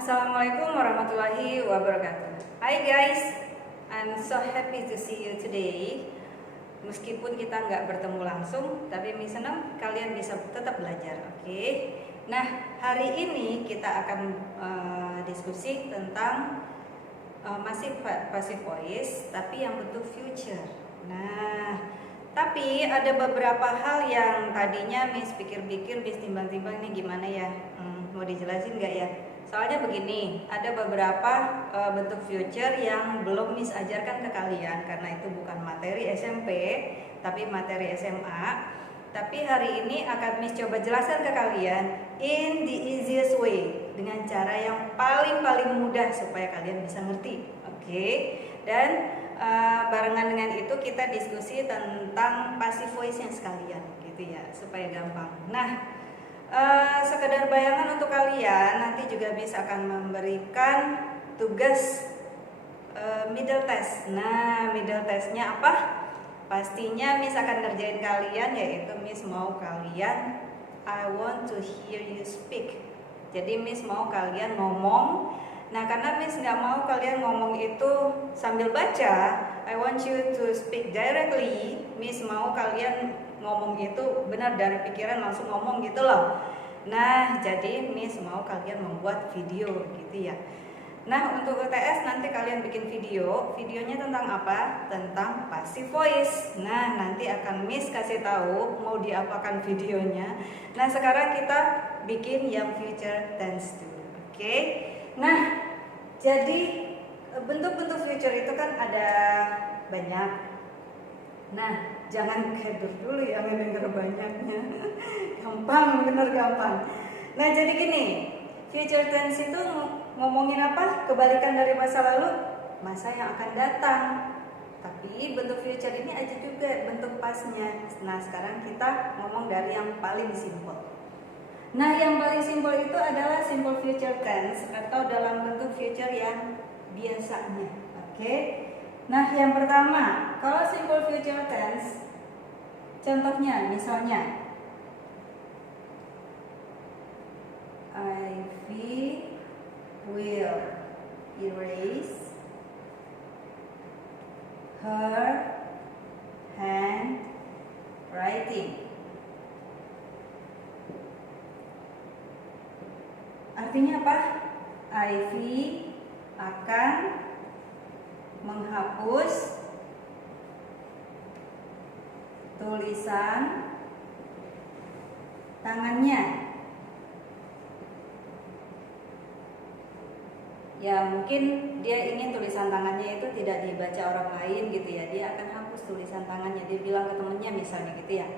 Assalamualaikum warahmatullahi wabarakatuh. Hi guys, I'm so happy to see you today. Meskipun kita nggak bertemu langsung, tapi Miss senang kalian bisa tetap belajar, oke? Nah, hari ini kita akan diskusi tentang masih passive voice, tapi yang bentuk future. Nah, tapi ada beberapa hal yang tadinya Miss pikir-pikir, Miss timbang-timbang nih gimana ya, mau dijelasin nggak ya? Soalnya begini, ada beberapa bentuk future yang belum Miss ajarkan ke kalian karena itu bukan materi SMP, tapi materi SMA. Tapi hari ini akan Miss coba jelaskan ke kalian in the easiest way, dengan cara yang paling mudah supaya kalian bisa ngerti. Oke? Dan barengan dengan itu kita diskusi tentang passive voice-nya sekalian gitu ya, supaya gampang. Nah, sekedar bayangan untuk kalian, nanti juga bisa akan memberikan tugas middle test. Nah, middle testnya apa? Pastinya Miss akan ngerjain kalian, yaitu Miss mau kalian I want to hear you speak. Jadi Miss mau kalian ngomong. Nah, karena Miss nggak mau kalian ngomong itu sambil baca, I want you to speak directly. Miss mau kalian ngomong itu benar dari pikiran langsung ngomong gitu loh. Nah, jadi Miss mau kalian membuat video gitu ya. Nah, untuk UTS nanti kalian bikin videonya tentang apa? Tentang passive voice. Nah, nanti akan Miss kasih tahu mau diapakan videonya. Nah, sekarang kita bikin yang future tense dulu. Oke? Nah, jadi bentuk-bentuk future itu kan ada banyak. Nah, jangan kedur dulu ya mendengar banyaknya. Gampang, bener gampang. Nah, jadi gini, future tense itu ngomongin apa? Kebalikan dari masa lalu, masa yang akan datang. Tapi bentuk future ini aja juga bentuk pasnya. Nah, sekarang kita ngomong dari yang paling simpel. Nah, yang paling simpel itu adalah simple future tense atau dalam bentuk future yang biasanya. Oke? Nah, yang pertama, kalau simple future tense, contohnya misalnya Ivy will erase her handwriting. Artinya apa? Ivy akan menghapus tulisan tangannya. Ya, mungkin dia ingin tulisan tangannya itu tidak dibaca orang lain gitu ya. Dia akan hapus tulisan tangannya. Dia bilang ke temennya misalnya gitu ya.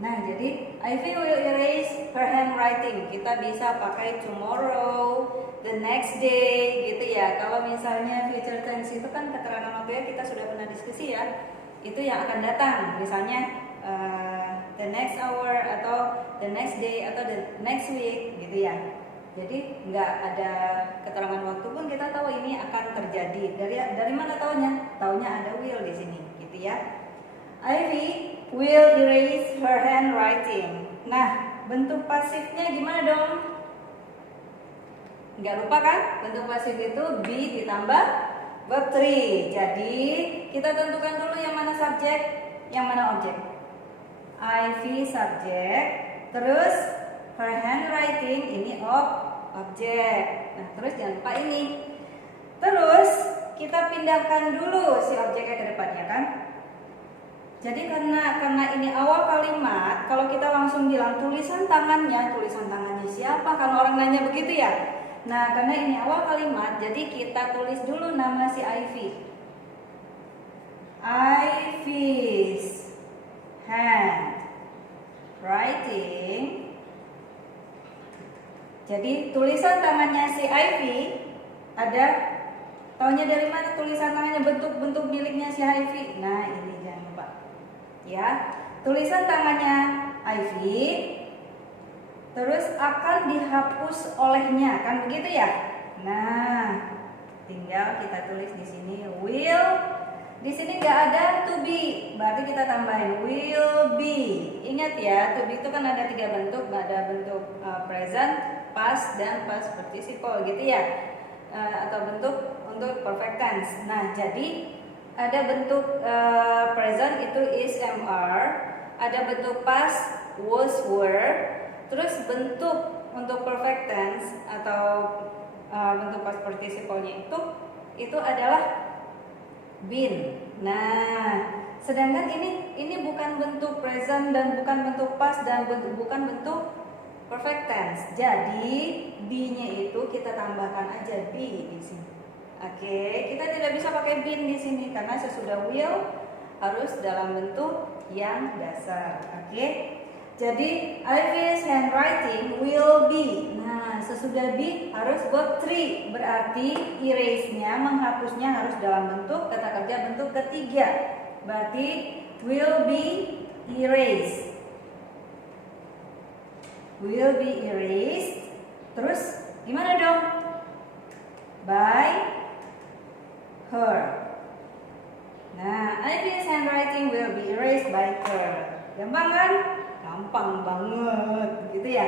Nah, jadi Ivy will erase her handwriting. Kita bisa pakai tomorrow, the next day gitu ya. Kalau misalnya future tense itu kan keterangan waktunya kita sudah pernah diskusi ya. Itu yang akan datang. Misalnya the next hour atau the next day atau the next week gitu ya. Jadi nggak ada keterangan waktu pun kita tahu ini akan terjadi. Dari mana taunya? Taunya ada will di sini, gitu ya. Ivy will erase her handwriting. Nah, bentuk pasifnya gimana dong? Nggak lupa kan? Bentuk pasif itu be ditambah verb 3. Jadi kita tentukan dulu yang mana subjek, yang mana objek. Ivy subjek, terus her handwriting ini objek. Nah, terus jangan lupa ini. Terus kita pindahkan dulu si objeknya ke depannya kan. Jadi karena ini awal kalimat, kalau kita langsung bilang tulisan tangannya siapa? Kan orang nanya begitu ya. Nah, karena ini awal kalimat, jadi kita tulis dulu nama si Ivy. Ivy's handwriting. Jadi tulisan tangannya si Ivy ada, taunya dari mana tulisan tangannya, bentuk miliknya si Ivy? Nah, ini jangan lupa. Ya, tulisan tangannya Ivy terus akan dihapus olehnya, kan begitu ya? Nah, tinggal kita tulis di sini will. Di sini nggak ada to be, berarti kita tambahin will be. Ingat ya, to be itu kan ada 3 bentuk, ada bentuk present, past dan past participle gitu ya, atau bentuk untuk perfect tense. Nah, jadi ada bentuk present itu is, am, are, ada bentuk past was, were, terus bentuk untuk perfect tense atau bentuk past participle-nya itu adalah been. Nah, sedangkan ini bukan bentuk present dan bukan bentuk past dan bukan bentuk perfect tense. Jadi be-nya itu kita tambahkan aja be di sini. Oke, kita tidak bisa pakai been di sini karena sesudah will harus dalam bentuk yang dasar. Oke. Jadi Ivy's handwriting will be. Nah, sesudah be harus verb 3. Berarti erase-nya, menghapusnya harus dalam bentuk kata kerja bentuk ketiga. Berarti will be erased. Will be erased. Terus gimana dong? By her. Nah, Ivy's handwriting will be erased by her. Gampang kan? Gampang banget, gitu ya.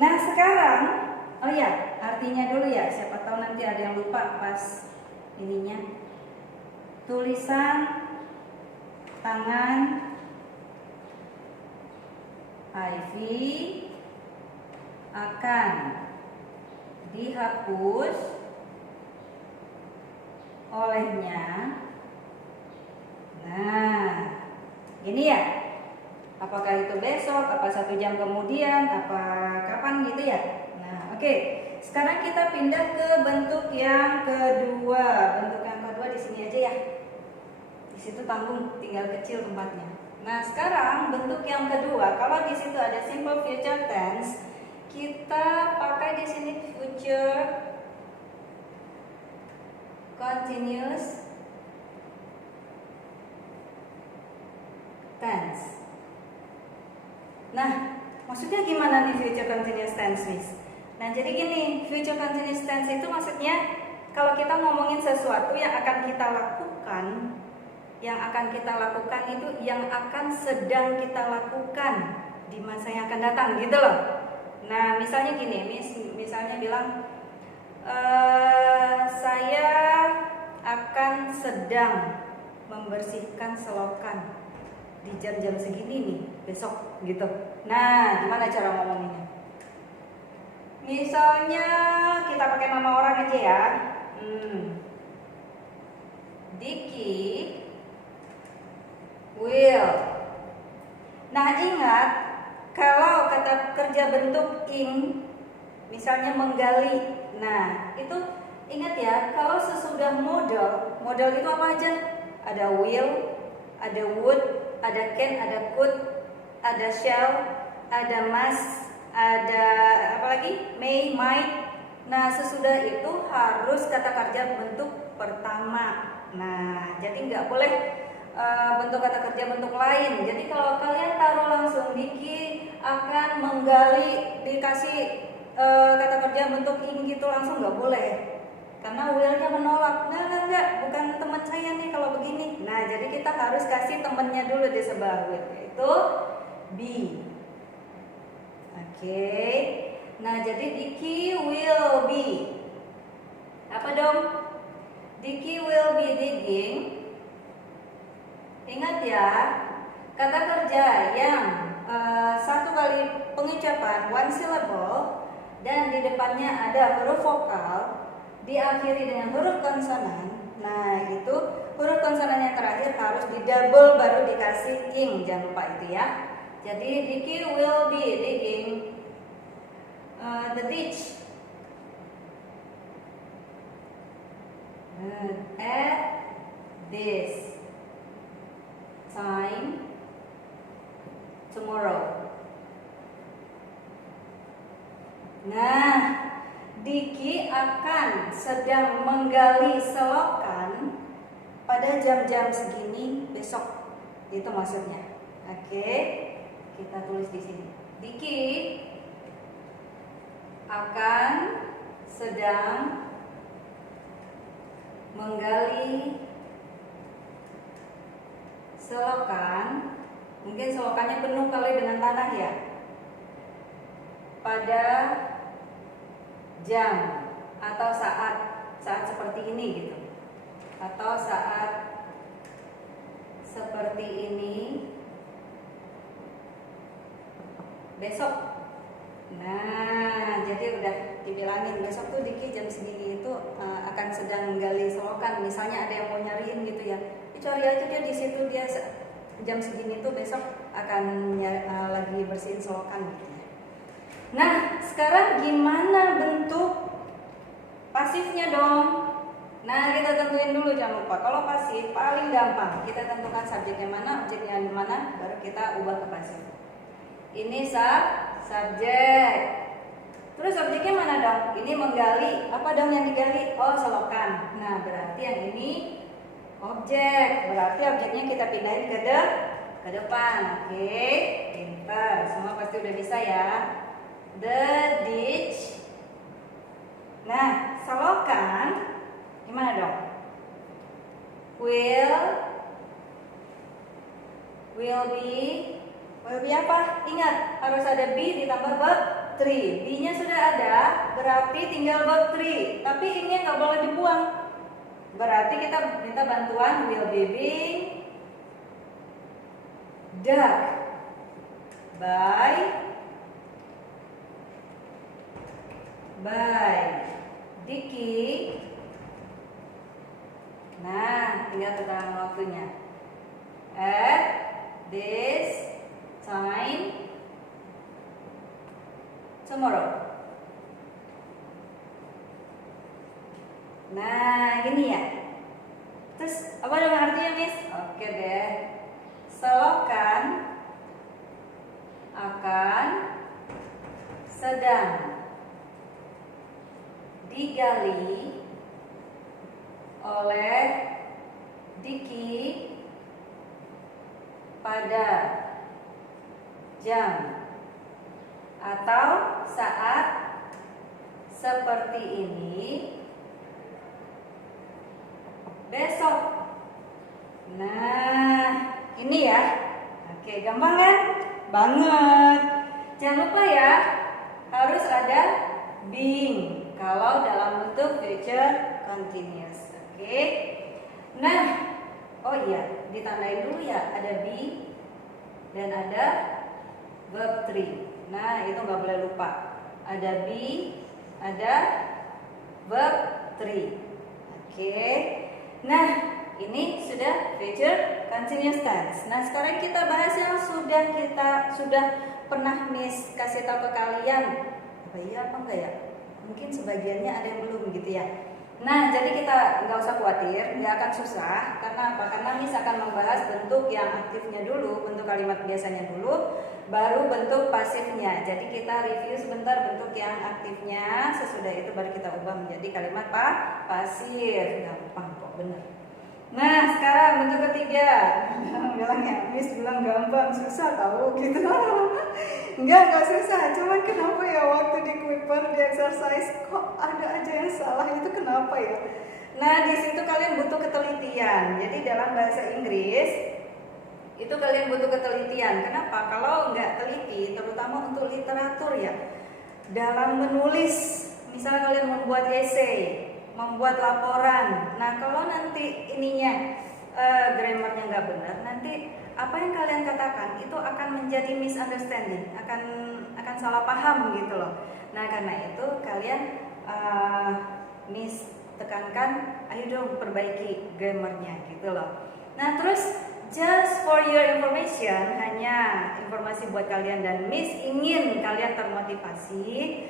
Nah, sekarang, oh ya, artinya dulu ya. Siapa tahu nanti ada yang lupa pas ininya. Tulisan tangan Ivy akan dihapus olehnya. Nah, ini ya. Apakah itu besok, apa 1 jam kemudian, apa kapan gitu ya. Nah, oke. Sekarang kita pindah ke bentuk yang kedua. Bentuk yang kedua di sini aja ya. Di situ tanggung, tinggal kecil tempatnya. Nah, sekarang bentuk yang kedua, kalau di situ ada simple future tense, kita pakai di sini future continuous tense. Nah, maksudnya gimana nih future continuous tense, Miss? Nah, jadi gini, future continuous tense itu maksudnya kalau kita ngomongin sesuatu yang akan kita lakukan, itu yang akan sedang kita lakukan di masa yang akan datang, gitu loh. Nah, misalnya gini, misalnya bilang, saya akan sedang membersihkan selokan di jam-jam segini nih besok gitu. Nah, gimana cara ngomonginnya? Misalnya kita pakai nama orang aja ya. Diki will. Nah, ingat kalau kata kerja bentuk ing, misalnya menggali. Nah, itu ingat ya, kalau sesudah modal itu apa aja? Ada will, ada would, ada can, ada could, ada shall, ada must, ada apa lagi? May, might. Nah, sesudah itu harus kata kerja bentuk pertama. Nah, jadi nggak boleh bentuk kata kerja bentuk lain. Jadi kalau kalian taruh langsung Diki akan menggali, dikasih kata kerja bentuk ing gitu langsung nggak boleh. Karena will-nya menolak. Enggak, bukan teman saya nih kalau begini. Nah, jadi kita harus kasih temennya dulu di sebelah will, yaitu be. Oke. Nah, jadi Diki will be. Apa dong? Diki will be digging. Ingat ya, kata kerja yang satu kali pengucapan, one syllable, dan di depannya ada huruf vokal, diakhiri dengan huruf konsonan. Nah, itu huruf konsonan yang terakhir harus didouble baru dikasih ing. Jangan lupa itu ya. Jadi Diki will be digging the ditch at this time tomorrow. Nah, Diki akan sedang menggali selokan pada jam-jam segini besok. Itu maksudnya. Oke, kita tulis di sini. Diki akan sedang menggali selokan. Mungkin selokannya penuh kali dengan tanah ya. Pada jam, atau saat seperti ini gitu, atau saat seperti ini besok. Nah, jadi udah dibilangin besok tuh Diki jam segini itu akan sedang menggali selokan. Misalnya ada yang mau nyariin gitu ya, cari aja dia di situ, dia jam segini tuh besok akan lagi bersihin selokan gitu ya. Nah, sekarang gimana bentuk pasifnya dong? Nah, kita tentuin dulu, jangan lupa. Kalau pasif paling gampang, kita tentukan subjeknya mana, objeknya mana, baru kita ubah ke pasif. Ini subjek. Terus objeknya mana dong? Ini menggali. Apa dong yang digali? Oh, selokan. Nah, berarti yang ini objek. Berarti objeknya kita pindahin ke depan. Oke, pintar. Semua pasti udah bisa ya. The ditch. Nah, selokan gimana dong? Will be apa? Ingat, harus ada be ditambah verb 3. Be-nya sudah ada, berarti tinggal verb 3. Tapi ini nggak boleh dibuang. Berarti kita minta bantuan will be being dug by Diki. Nah, tinggal keterangan waktunya. At this time tomorrow. Nah, gini ya. Terus apa dong artinya, Miss? Oke deh. Selokan akan sedang digali oleh Diki pada jam atau saat seperti ini besok. Nah, ini ya. Oke, gampang kan? Banget. Jangan lupa ya, harus ada being kalau dalam bentuk future continuous. Oke. Nah, oh iya, ditandain dulu ya, ada be dan ada verb 3. Nah, itu nggak boleh lupa. Ada be, ada verb 3. Oke. Nah, ini sudah future continuous tense. Nah, sekarang kita bahas yang sudah pernah Miss kasih tahu ke kalian. Apa iya apa enggak ya? Mungkin sebagiannya ada yang belum gitu ya. Nah, jadi kita nggak usah khawatir, nggak akan susah. Karena apa? Karena Miss akan membahas bentuk yang aktifnya dulu, bentuk kalimat biasanya dulu, baru bentuk pasifnya. Jadi kita review sebentar bentuk yang aktifnya. Sesudah itu baru kita ubah menjadi kalimat pasif. Gampang kok, bener. Nah, sekarang bentuk ketiga. Bilangnya, Miss bilang gampang, susah tahu gitu. Enggak susah. Cuman kenapa ya waktu di Kuiper di exercise kok ada aja yang salah, itu kenapa ya? Nah, di situ kalian butuh ketelitian. Jadi dalam bahasa Inggris itu kalian butuh ketelitian. Kenapa? Kalau nggak teliti, terutama untuk literatur ya, dalam menulis, misalnya kalian membuat essay, membuat laporan. Nah, kalau nanti ininya grammarnya nggak benar, nanti apa yang kalian katakan itu akan menjadi misunderstanding, akan salah paham gitu loh. Nah, karena itu kalian Miss tekankan, ayo dong perbaiki grammarnya gitu loh. Nah, terus just for your information, hanya informasi buat kalian dan Miss ingin kalian termotivasi.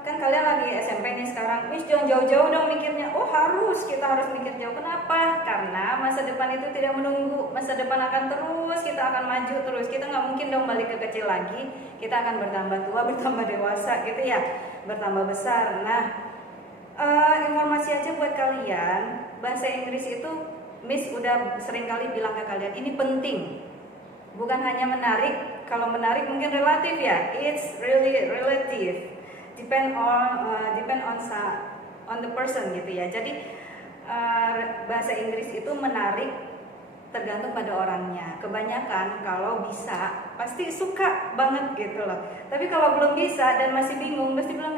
Kan kalian lagi SMP nih sekarang, Miss jangan jauh-jauh dong mikirnya. Oh kita harus mikir jauh. Kenapa? Karena masa depan itu tidak menunggu. Masa depan akan terus, kita akan maju terus. Kita nggak mungkin dong balik ke kecil lagi. Kita akan bertambah tua, bertambah dewasa gitu ya, bertambah besar. Nah, informasi aja buat kalian, bahasa Inggris itu Miss udah sering kali bilang ke kalian, ini penting. Bukan hanya menarik. Kalau menarik mungkin relatif ya, it's really relative. Depend on the person gitu ya. Jadi bahasa Inggris itu menarik tergantung pada orangnya. Kebanyakan kalau bisa pasti suka banget gitu loh. Tapi kalau belum bisa dan masih bingung, pasti bilang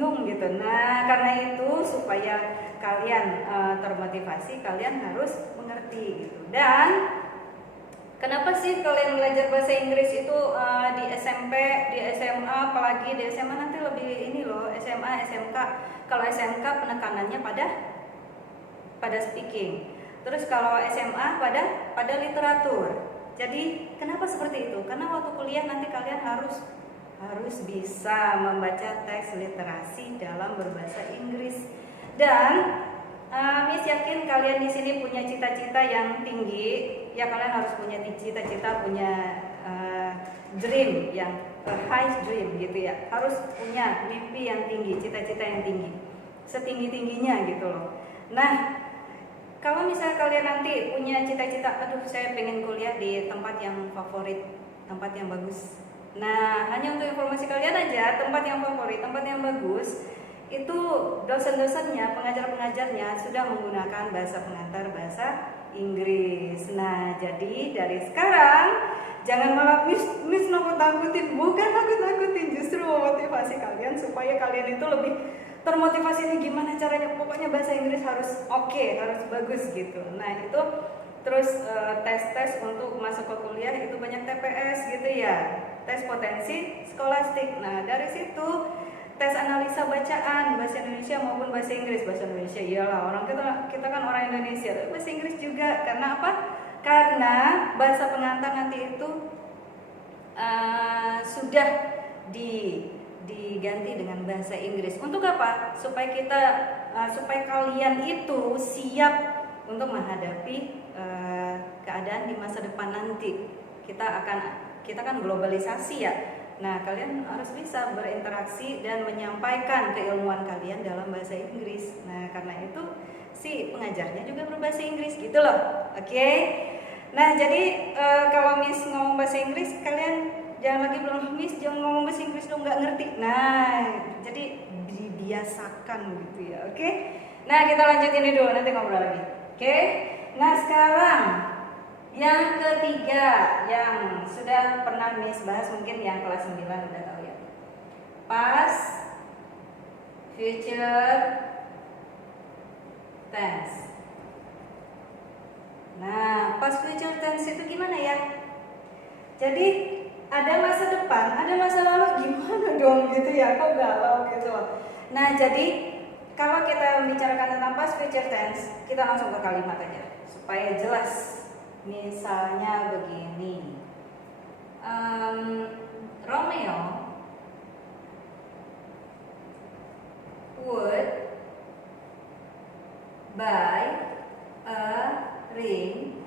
bingung gitu. Nah, karena itu supaya kalian termotivasi, kalian harus mengerti gitu. Dan kenapa sih kalian belajar bahasa Inggris itu di SMP, di SMA, apalagi di SMA nanti lebih ini loh, SMA, SMK. Kalau SMK penekanannya pada speaking. Terus kalau SMA pada literatur. Jadi kenapa seperti itu? Karena waktu kuliah nanti kalian harus bisa membaca teks literasi dalam berbahasa Inggris. Dan Miss yakin kalian di sini punya cita-cita yang tinggi. Ya, kalian harus punya cita-cita, punya dream yang high dream gitu ya. Harus punya mimpi yang tinggi, cita-cita yang tinggi, setinggi-tingginya gitu loh. Nah, kalau misalnya kalian nanti punya cita-cita, aduh saya pengen kuliah di tempat yang favorit, tempat yang bagus. Nah, hanya untuk informasi kalian aja, tempat yang favorit, tempat yang bagus, itu dosen-dosennya, pengajar-pengajarnya sudah menggunakan bahasa pengantar bahasa Inggris. Nah, jadi dari sekarang jangan malah Miss nakut-nakutin, bukan nakut-nakutin, justru memotivasi kalian supaya kalian itu lebih termotivasi. Ini gimana caranya, pokoknya bahasa Inggris harus oke, harus bagus gitu. Nah, itu terus tes-tes untuk masuk ke kuliah itu banyak TPS gitu ya, tes potensi skolastik. Nah, dari situ tes analisa bacaan bahasa Indonesia maupun bahasa Inggris. Bahasa Indonesia iyalah, orang kita kan orang Indonesia, tapi bahasa Inggris juga. Karena apa? Karena bahasa pengantar nanti itu sudah diganti dengan bahasa Inggris. Untuk apa? Supaya kalian itu siap untuk menghadapi keadaan di masa depan nanti. Kita kan globalisasi ya. Nah, kalian harus bisa berinteraksi dan menyampaikan keilmuan kalian dalam bahasa Inggris. Nah, karena itu si pengajarnya juga berbahasa Inggris gitu loh. Oke? Nah, jadi kalau Miss ngomong bahasa Inggris, kalian jangan lagi bilang, Miss jangan ngomong bahasa Inggris dong, nggak ngerti. Nah, jadi dibiasakan gitu ya. Oke? Nah, kita lanjut ini dulu, nanti ngobrol lagi. Oke? Nah, sekarang yang ketiga yang sudah pernah Miss bahas, mungkin yang kelas 9 udah tahu ya. Past future tense. Nah, past future tense itu gimana ya? Jadi ada masa depan, ada masa lalu, gimana dong gitu ya? Kok galau gitu loh. Nah, jadi kalau kita membicarakan tentang past future tense, kita langsung ke kalimat aja supaya jelas. Misalnya begini, Romeo would buy a ring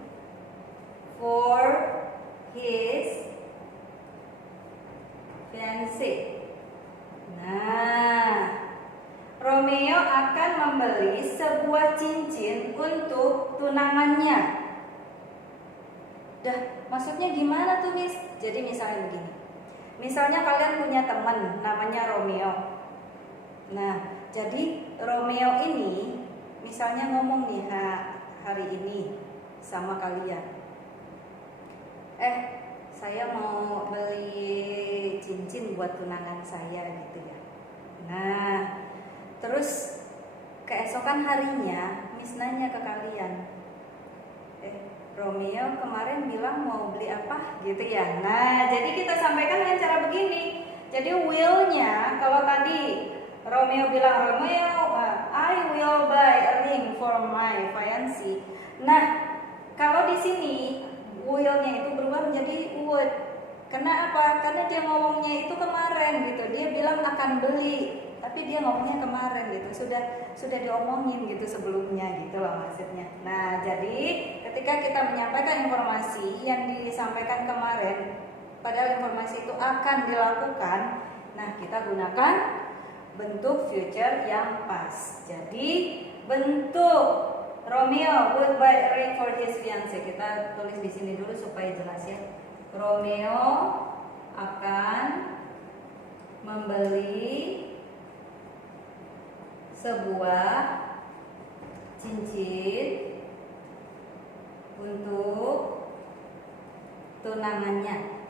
for his fiancée. Nah, Romeo akan membeli sebuah cincin untuk tunangannya. Dah, maksudnya gimana tuh, Miss? Jadi misalnya begini. Misalnya kalian punya teman namanya Romeo. Nah, jadi Romeo ini misalnya ngomong nih hari ini sama kalian. Saya mau beli cincin buat tunangan saya gitu ya. Nah, terus keesokan harinya Miss nanya ke kalian, Romeo kemarin bilang mau beli apa gitu ya. Nah, jadi kita sampaikan dengan cara begini. Jadi will-nya, kalau tadi Romeo bilang, I will buy a ring for my fiancé. Nah, kalau di sini will-nya itu berubah menjadi would. Karena apa? Karena dia ngomongnya itu kemarin gitu. Dia bilang akan beli, tapi dia ngomongnya kemarin gitu. Sudah diomongin gitu sebelumnya gitu loh maksudnya. Nah, jadi ketika kita menyampaikan informasi yang disampaikan kemarin, padahal informasi itu akan dilakukan, nah kita gunakan bentuk future yang pas. Jadi bentuk Romeo would buy a ring for his fiancée, kita tulis di sini dulu supaya jelas ya. Romeo akan membeli sebuah cincin untuk tunangannya.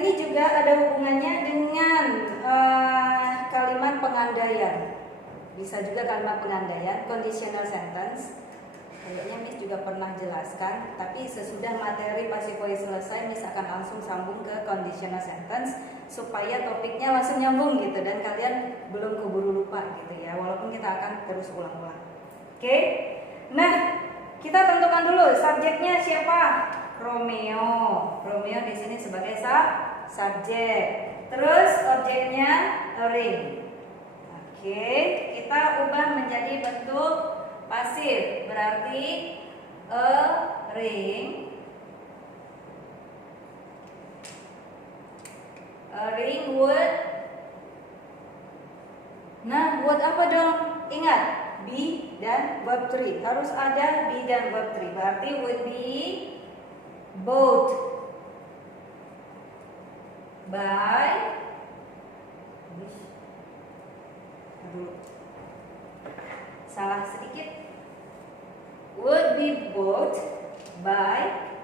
ini juga ada hubungannya dengan kalimat pengandaian. Bisa juga kalimat pengandaian, conditional sentence. Kayaknya Miss juga pernah jelaskan, tapi sesudah materi passive voice selesai, Miss akan langsung sambung ke conditional sentence supaya topiknya langsung nyambung gitu dan kalian belum keburu lupa gitu ya, walaupun kita akan terus ulang-ulang. Oke? Nah, kita tentukan dulu subjeknya siapa? Romeo. Romeo di sini sebagai subjek. Terus objeknya a ring. Oke, kita ubah menjadi bentuk pasif. Berarti a ring. A ring would. Nah, would apa dong? Ingat, be dan verb 3. Harus ada be dan verb 3. Berarti would be bought by. Salah sedikit. Would be bought by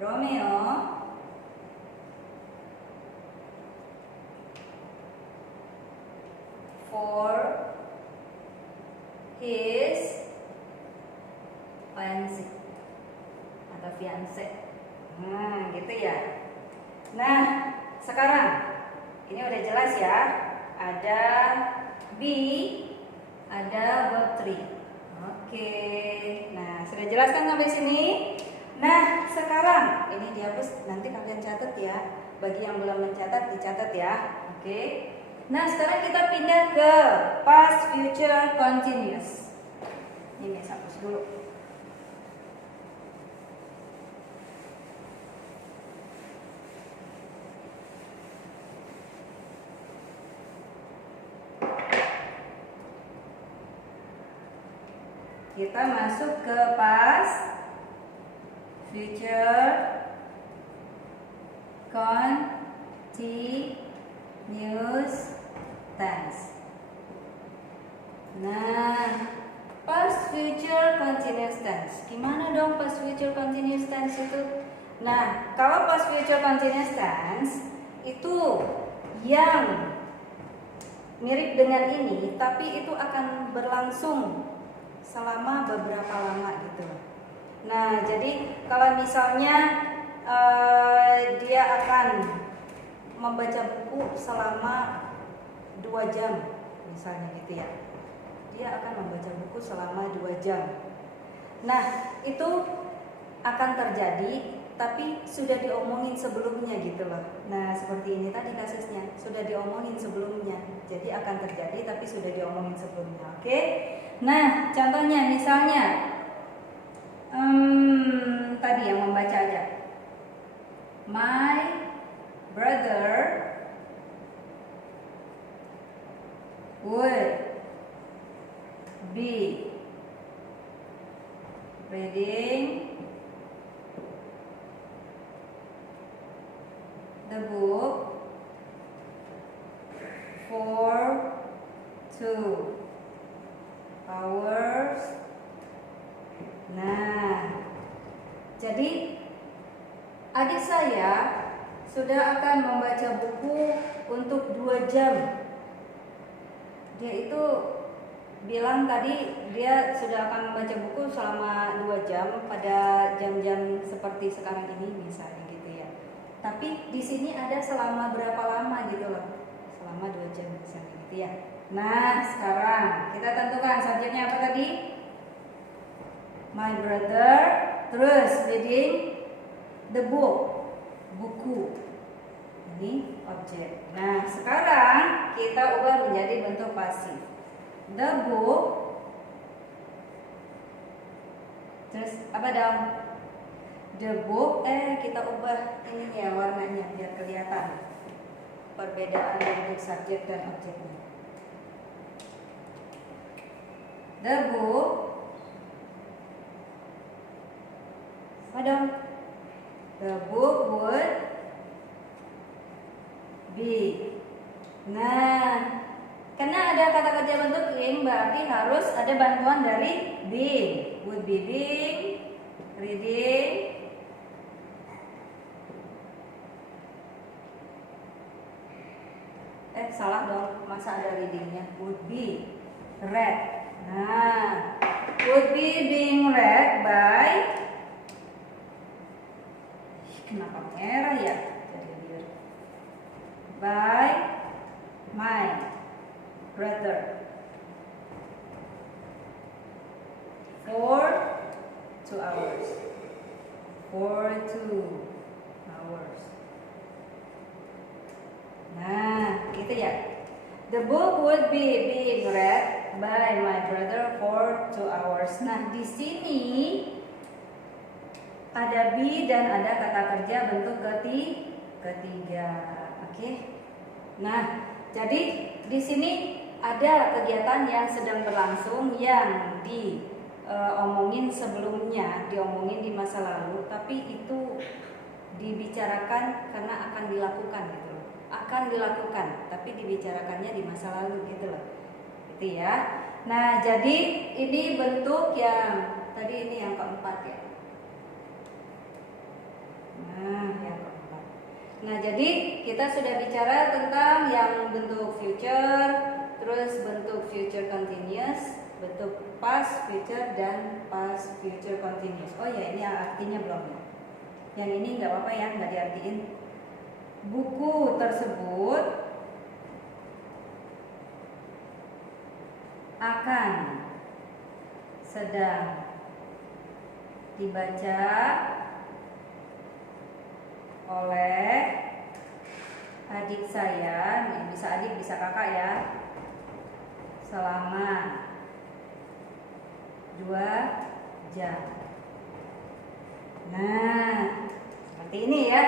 Romeo for his fiancée atau fiancé. Nah, gitu ya. Nah, sekarang ini udah jelas ya. Ada be, ada verb 3. Oke. Nah, sudah jelas kan sampai sini? Nah, sekarang ini dihapus, nanti kalian catat ya. Bagi yang belum mencatat, dicatat ya. Oke. Nah, sekarang kita pindah ke past, future, continuous. Ini hapus dulu. Kita masuk ke past, future, continuous tense. Nah, past, future, continuous tense. Gimana dong past, future, continuous tense itu? Nah, kalau past, future, continuous tense itu yang mirip dengan ini, tapi itu akan berlangsung selama beberapa lama gitu. Nah, jadi kalau misalnya dia akan membaca buku selama 2 jam misalnya gitu ya. Dia akan membaca buku selama 2 jam. Nah, itu akan terjadi tapi sudah diomongin sebelumnya gitu loh. Nah, seperti ini tadi kasusnya, sudah diomongin sebelumnya. Jadi akan terjadi tapi sudah diomongin sebelumnya. Oke? Nah, contohnya misalnya tadi yang membaca aja. My brother would be reading the book for 2 hours. Nah, jadi adik saya sudah akan membaca buku untuk 2 jam. Dia itu bilang tadi dia sudah akan membaca buku selama 2 jam pada jam-jam seperti sekarang ini misalnya gitu ya. Tapi di sini ada selama berapa lama gitu loh. Selama 2 jam misalnya gitu ya. Nah, sekarang kita tentukan subjeknya apa tadi? My brother, terus reading the book, buku. Ini objek. Nah, sekarang kita ubah menjadi bentuk pasif. The book. Terus apa dong? The book, kita ubah ininya warnanya biar kelihatan perbedaan bentuk subjek dan objeknya. The book. Apa dong? The book would be. Nah, karena ada kata kerja bentuk ing, berarti harus ada bantuan dari being. Would be being, reading salah dong, masa ada readingnya. Would be read. Nah, would be being read by, kenapa merah ya? Jadi biar by my brother for 2 hours. For 2 hours. Nah, gitu ya. The book would be being read by my brother for 2 hours. Nah, di sini ada be dan ada kata kerja bentuk ketiga. Oke. Nah, jadi di sini ada kegiatan yang sedang berlangsung yang diomongin sebelumnya, diomongin di masa lalu, tapi itu dibicarakan karena akan dilakukan gitu loh. Akan dilakukan, tapi dibicarakannya di masa lalu gitu loh. Gitu ya. Nah, jadi ini bentuk yang tadi ini yang keempat ya. Nah, yang keempat. Nah, jadi kita sudah bicara tentang yang bentuk future, terus bentuk future continuous, bentuk past future dan past future continuous. Oh ya, ini artinya belum ya. Yang ini nggak apa-apa ya, nggak diartiin. Buku tersebut akan sedang dibaca oleh adik saya, bisa adik bisa kakak ya, selama 2 jam. Nah, seperti ini ya.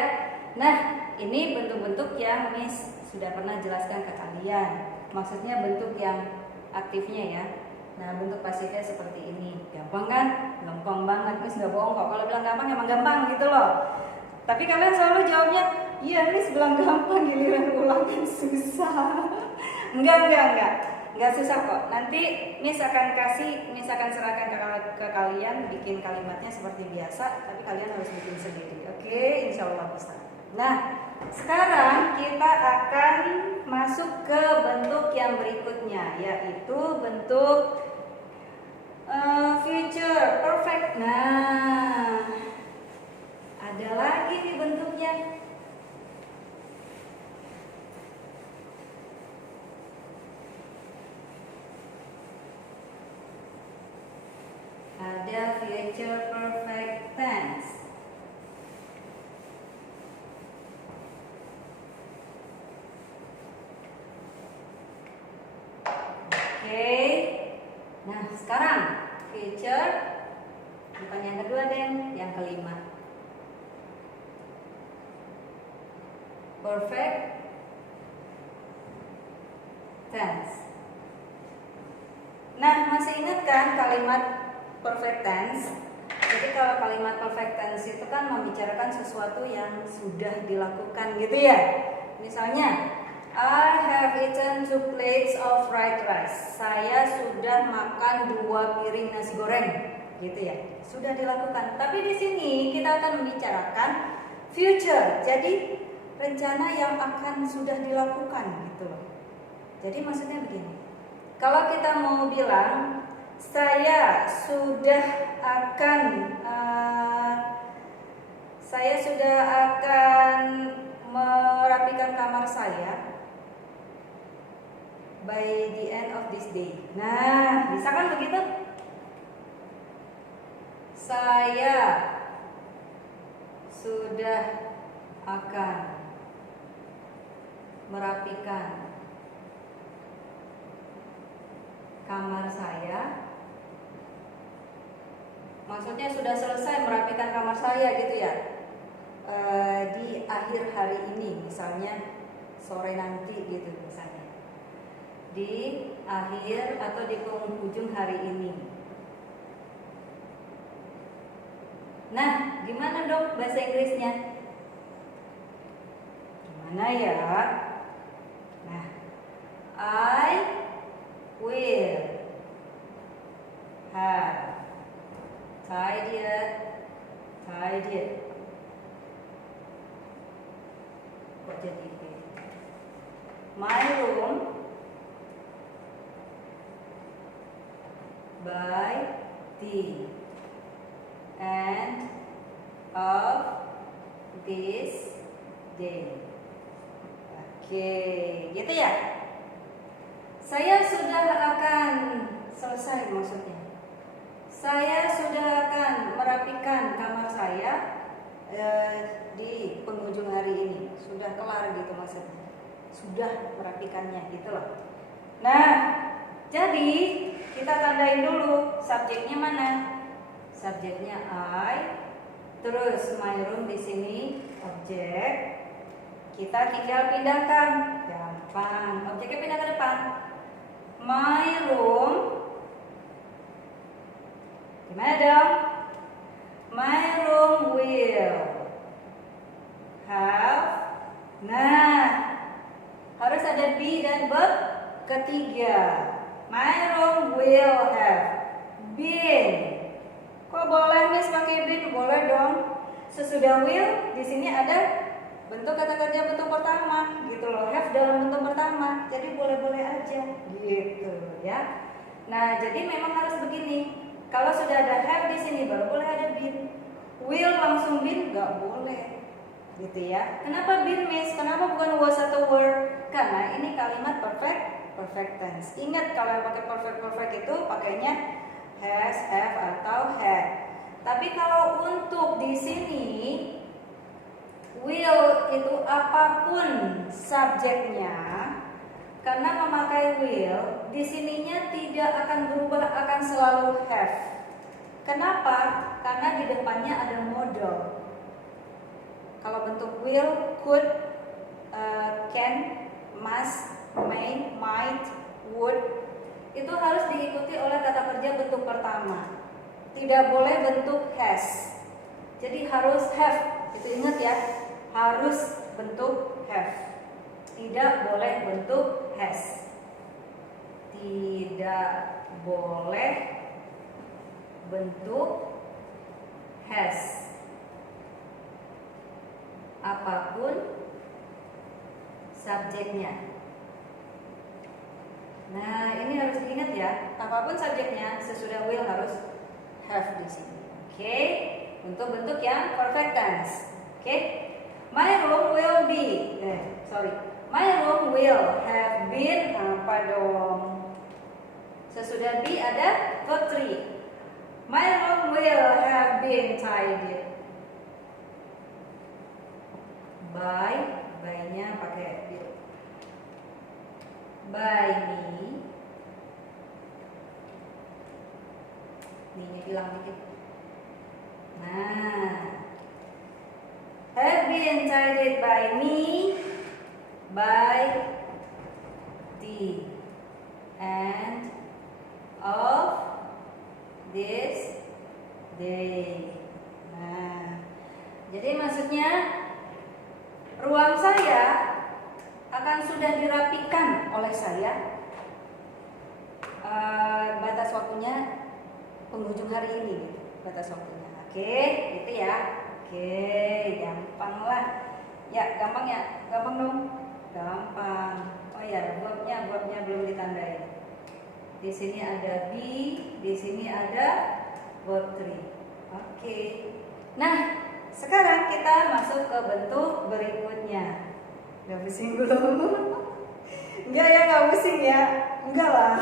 Nah, ini bentuk-bentuk yang Miss sudah pernah jelaskan ke kalian. Maksudnya bentuk yang aktifnya ya. Nah, bentuk pasifnya seperti ini. Gampang kan? Gampang banget. Miss nggak bohong kok. Kalau bilang gampang emang gampang gitu loh. Tapi kalian selalu jawabnya, iya Miss bilang gampang, giliran ulangin susah. Enggak susah kok. Nanti Miss akan serahkan ke kalian bikin kalimatnya seperti biasa, tapi kalian harus bikin sendiri. Oke, insya Allah bisa. Nah, sekarang kita akan masuk ke bentuk yang berikutnya, yaitu bentuk future perfect. Nah, ada lagi nih bentuknya. Ada future perfect tense. Oke. Nah, sekarang future bukan yang kedua deh, yang kelima. Perfect tense. Nah, masih ingat kan kalimat perfect tense? Jadi kalau kalimat perfect tense itu kan membicarakan sesuatu yang sudah dilakukan gitu ya. Misalnya, I have eaten 2 plates of fried rice. Saya sudah makan 2 piring nasi goreng, gitu ya. Sudah dilakukan. Tapi di sini kita akan membicarakan future. Jadi rencana yang akan sudah dilakukan gitu loh. Jadi maksudnya begini. Kalau kita mau bilang saya sudah akan merapikan kamar saya by the end of this day. Nah, bisa kan begitu? Saya sudah akan merapikan kamar saya. Maksudnya sudah selesai merapikan kamar saya gitu ya. Di akhir hari ini, misalnya sore nanti gitu misalnya. Di akhir atau di penghujung hari ini. Nah, gimana dong bahasa Inggrisnya? Gimana ya? Nah, I will have tidied. Kok jadi my room by the end of this day. Oke, gitu ya. Saya sudah akan selesai, maksudnya saya sudah akan merapikan kamar saya di penghujung hari ini. Sudah kelar gitu maksudnya, sudah merapikannya gitu loh. Nah, jadi kita tandain dulu subjeknya mana. Subjeknya I, terus my room di sini objek. Kita tinggal pindahkan, gampang. Objeknya pindah ke depan. My room, gimana dong? My room will have. Nah, harus ada be dan verb ketiga. My room will have been. Kok boleh Miss pakai been? Boleh dong. Sesudah will di sini ada bentuk kata kerja bentuk pertama gitu loh, have dalam bentuk pertama, jadi boleh-boleh aja gitu ya. Nah, jadi memang harus begini. Kalau sudah ada have di sini baru boleh ada been. Will langsung been nggak boleh gitu ya. Kenapa been Miss? Kenapa bukan was atau were? Karena ini kalimat perfect tense. Ingat kalau yang pakai perfect itu pakainya has, have atau had. Tapi kalau untuk di sini will itu apapun subjeknya, karena memakai will di sininya tidak akan berubah, akan selalu have. Kenapa? Karena di depannya ada modal. Kalau bentuk will, could, can, must, may, might, would, itu harus diikuti oleh kata kerja bentuk pertama. Tidak boleh bentuk has. Jadi harus have. Itu ingat ya. Harus bentuk have. Tidak boleh bentuk has. Tidak boleh bentuk has. Apapun subjeknya. Nah, ini harus diingat ya. Apapun subjeknya, sesudah will harus have di sini. Oke? Untuk bentuk yang perfect tense. Oke? My room will be. My room will have been apa dong? Sesudah be ada verb 3. My room will have been tidied by-nya pakai be. By me. Nih hilang dikit. Nah, have been tidied by me by the end of this day. Nah, jadi maksudnya ruang saya akan sudah dirapikan oleh saya. Batas waktunya penghujung hari ini, batas waktunya. Oke, gitu ya. Oke, gampang lah. Ya, gampang ya, gampang dong. Gampang. Oh ya, verbnya belum ditandai. Di sini ada be, di sini ada verb 3. Oke. Nah, sekarang kita masuk ke bentuk berikutnya. Gak pusing belum? Enggak ya, gak pusing ya. Enggak lah.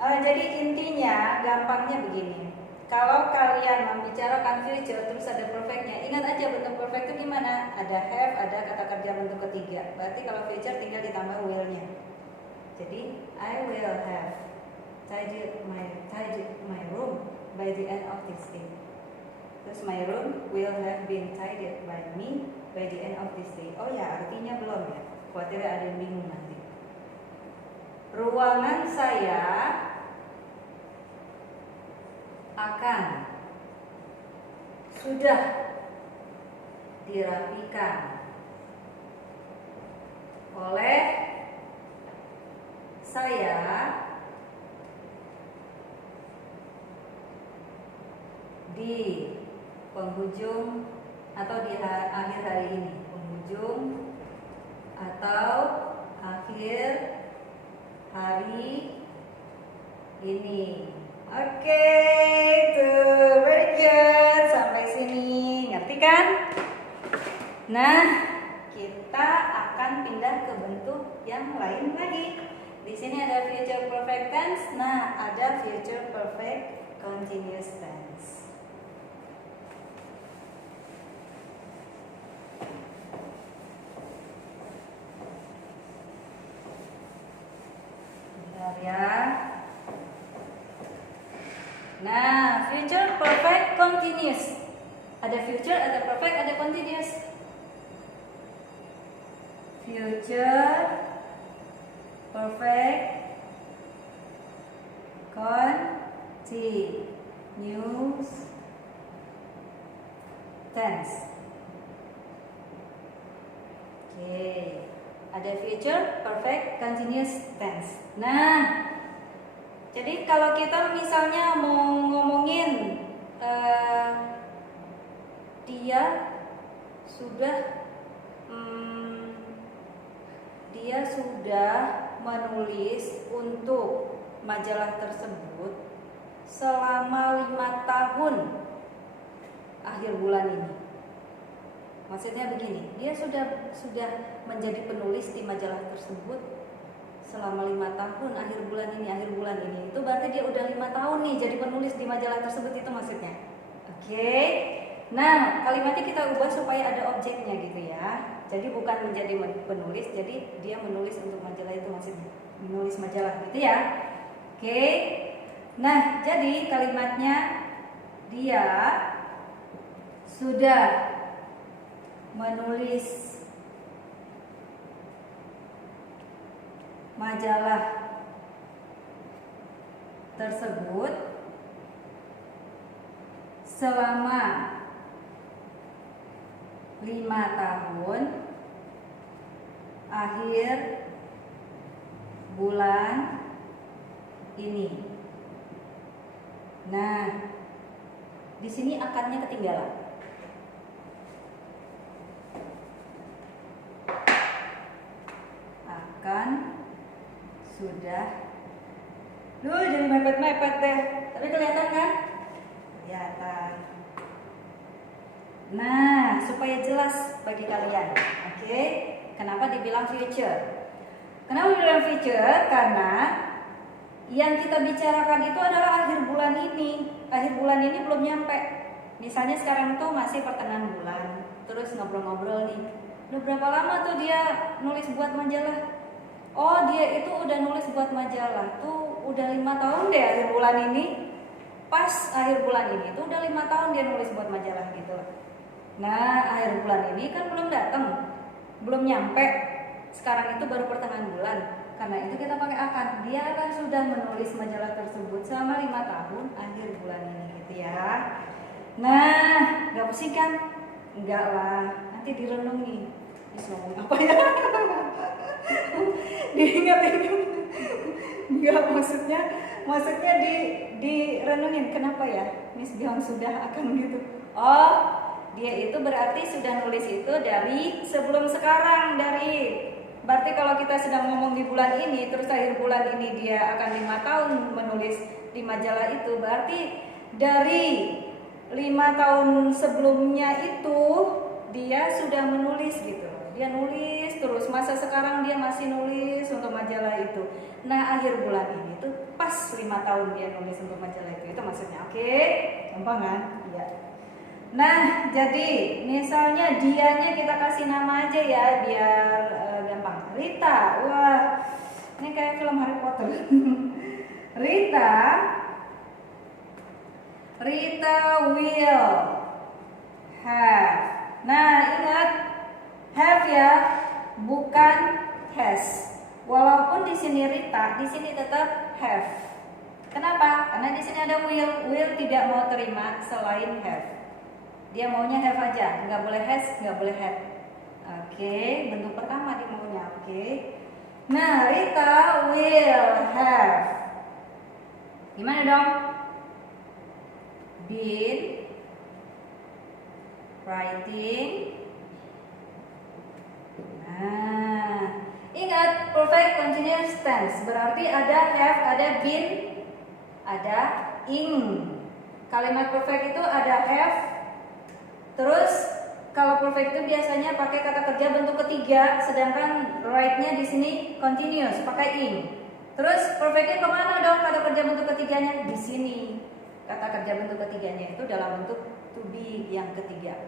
Jadi intinya gampangnya begini. Kalau kalian membicarakan future terus ada perfectnya, ingat aja bentuk perfect itu gimana? Ada have, ada kata kerja bentuk ketiga. Berarti kalau future tinggal ditambah will-nya. Jadi I will have tidied my room by the end of this day. Terus my room will have been tidied by me by the end of this day. Oh ya, artinya belum ya. Khawatir ada yang bingung nanti. Ruangan saya akan sudah dirapikan oleh saya di penghujung atau di akhir hari ini, penghujung atau akhir hari ini. Oke, tuh, very good. Sampai sini, ngerti kan? Nah, kita akan pindah ke bentuk yang lain lagi. Di sini ada future perfect tense. Nah, ada future perfect continuous tense. Bentar ya. Nah, future perfect continuous. Ada future, ada perfect, ada continuous. Future perfect continuous tense. Oke, ada future perfect continuous tense. Nah, jadi kalau kita misalnya mau ngomongin dia sudah menulis untuk majalah tersebut selama 5 tahun akhir bulan ini. Maksudnya begini, dia sudah menjadi penulis di majalah tersebut selama 5 tahun akhir bulan ini. Itu berarti dia udah 5 tahun nih jadi penulis di majalah tersebut, itu maksudnya. Oke. Nah, kalimatnya kita ubah supaya ada objeknya gitu ya. Jadi bukan menjadi penulis, jadi dia menulis untuk majalah itu maksudnya. Menulis majalah gitu ya. Oke. Nah, jadi kalimatnya dia sudah menulis majalah tersebut selama 5 tahun akhir bulan ini. Nah, di sini akadnya ketinggalan. Akan sudah. Duh, jadi mepet-mepet deh. Tapi kelihatan kan? Kelihatan. Nah, supaya jelas bagi kalian, oke? Kenapa dibilang future? Kenapa dibilang future? Karena yang kita bicarakan itu adalah akhir bulan ini. Akhir bulan ini belum nyampe. Misalnya sekarang tuh masih pertengahan bulan. Terus ngobrol-ngobrol nih. Udah berapa lama tuh dia nulis buat majalah? Oh, dia itu udah nulis buat majalah tuh udah 5 tahun deh akhir bulan ini. Pas akhir bulan ini tuh udah 5 tahun dia nulis buat majalah gitu. Nah, akhir bulan ini kan belum datang, belum nyampe. Sekarang itu baru pertengahan bulan. Karena itu kita pakai akan. Dia akan sudah menulis majalah tersebut selama 5 tahun akhir bulan ini gitu ya. Nah, gak pusing kan? Enggak lah, nanti direnungi. Ngomong apa ya? Diingat-ingat. Enggak, maksudnya direnungin. Kenapa ya Miss bilang sudah akan gitu? Oh, dia itu berarti sudah nulis itu dari sebelum sekarang, berarti kalau kita sedang ngomong di bulan ini, terus akhir bulan ini dia akan 5 tahun menulis di majalah itu, berarti dari 5 tahun sebelumnya itu dia sudah menulis gitu. Dia nulis terus, masa sekarang dia masih nulis untuk majalah itu. Nah, akhir bulan ini tuh pas 5 tahun dia nulis untuk majalah itu maksudnya. Oke, gampang kan? Iya. Nah, jadi misalnya dianya kita kasih nama aja ya biar gampang. Rita, wah ini kayak film Harry Potter. Rita will have. Nah, ingat have ya, bukan has. Walaupun di sini Rita, di sini tetap have. Kenapa? Karena di sini ada will. Will tidak mau terima selain have. Dia maunya have aja, nggak boleh has, nggak boleh have. Oke, bentuk pertama dia maunya. Oke. Nah, Rita will have. Gimana dong? Been writing. Nah, ingat continuous tense berarti ada have, ada been, ada ing. Kalimat perfect itu ada have. Terus kalau perfect itu biasanya pakai kata kerja bentuk ketiga, sedangkan right-nya di sini continuous pakai ing. Terus perfectnya kemana dong kata kerja bentuk ketiganya? Di sini. Kata kerja bentuk ketiganya itu dalam bentuk to be yang ketiga.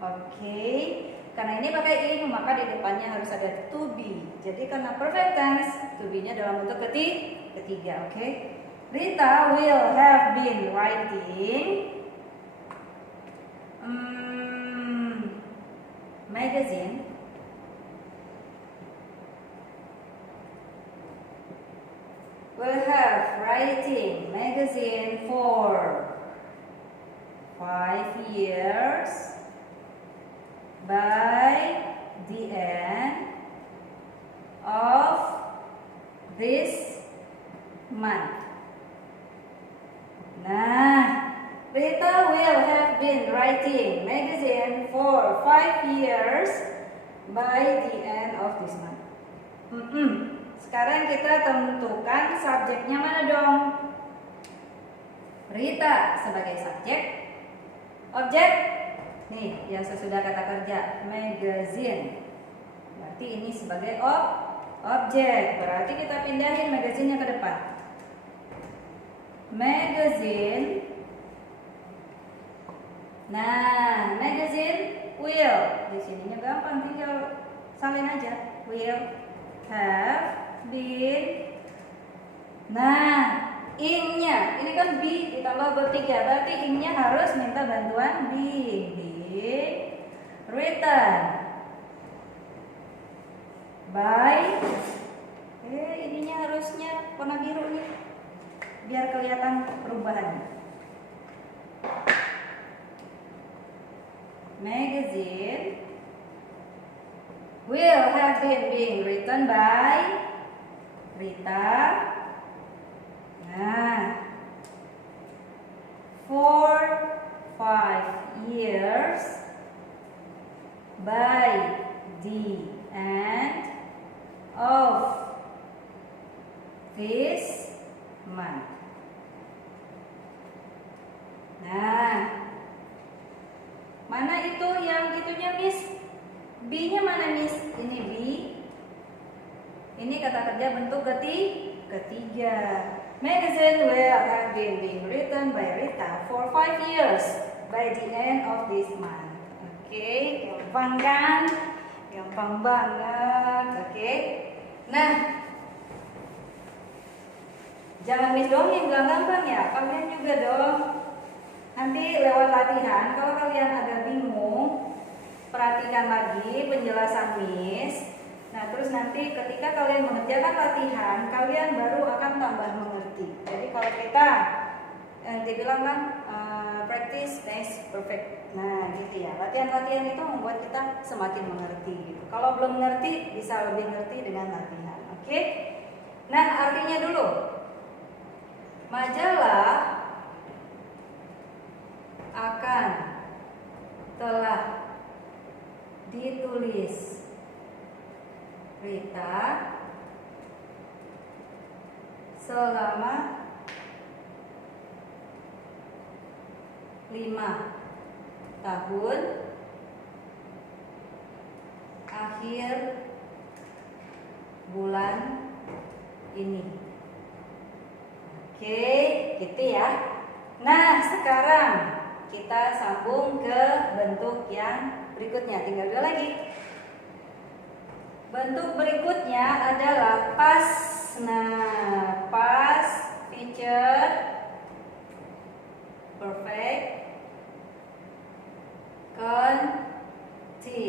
Oke. Karena ini pakai ing, maka di depannya harus ada to be. Jadi karena perfect tense, to be-nya dalam bentuk ketiga. Oke. Rita will have been writing magazine for 5 years by the end of this month. Nah, Rita will have been writing magazine for 5 years by the end of this month. Sekarang kita tentukan subjeknya mana dong? Rita sebagai subjek. Objek, nih yang sesudah kata kerja, magazine. Berarti ini sebagai objek. Berarti kita pindahin magazinnya ke depan. Magazine. Nah, magazine will. Di sininya gampang, tinggal salin aja. Will have been. Nah, ing-nya ini kan be ditambah verb 3, berarti ing-nya harus minta bantuan be written by. Ininya harusnya warna biru nih, biar kelihatan perubahannya. Magazine will have been being written by Rita. Nah, for 5 years by the end of this month. Nah, mana itu yang itunya Miss? B-nya mana Miss? Ini B. Ini kata kerja bentuk ketiga. Magazine will have been being written by Rita for 5 years by the end of this month. Oke, gampang kan? Gampang banget. Oke. Nah, jangan Miss doang yang bilang gampang ya, kalian juga dong. Nanti lewat latihan, kalau kalian agak bingung, perhatikan lagi penjelasan Miss. Nah, terus nanti ketika kalian mengerjakan latihan, kalian baru akan tambah mengerti. Jadi kalau kita dibilang kan practice makes perfect. Nah, gitu ya. Latihan-latihan itu membuat kita semakin mengerti. Gitu. Kalau belum mengerti, bisa lebih mengerti dengan latihan. Oke? Nah, artinya dulu. Majalah akan telah ditulis Rita selama 5 tahun akhir bulan ini. Oke, gitu ya. Nah, sekarang kita sambung ke bentuk yang berikutnya. Tinggal 2 lagi. Bentuk berikutnya adalah past. Nah, past future perfect continuous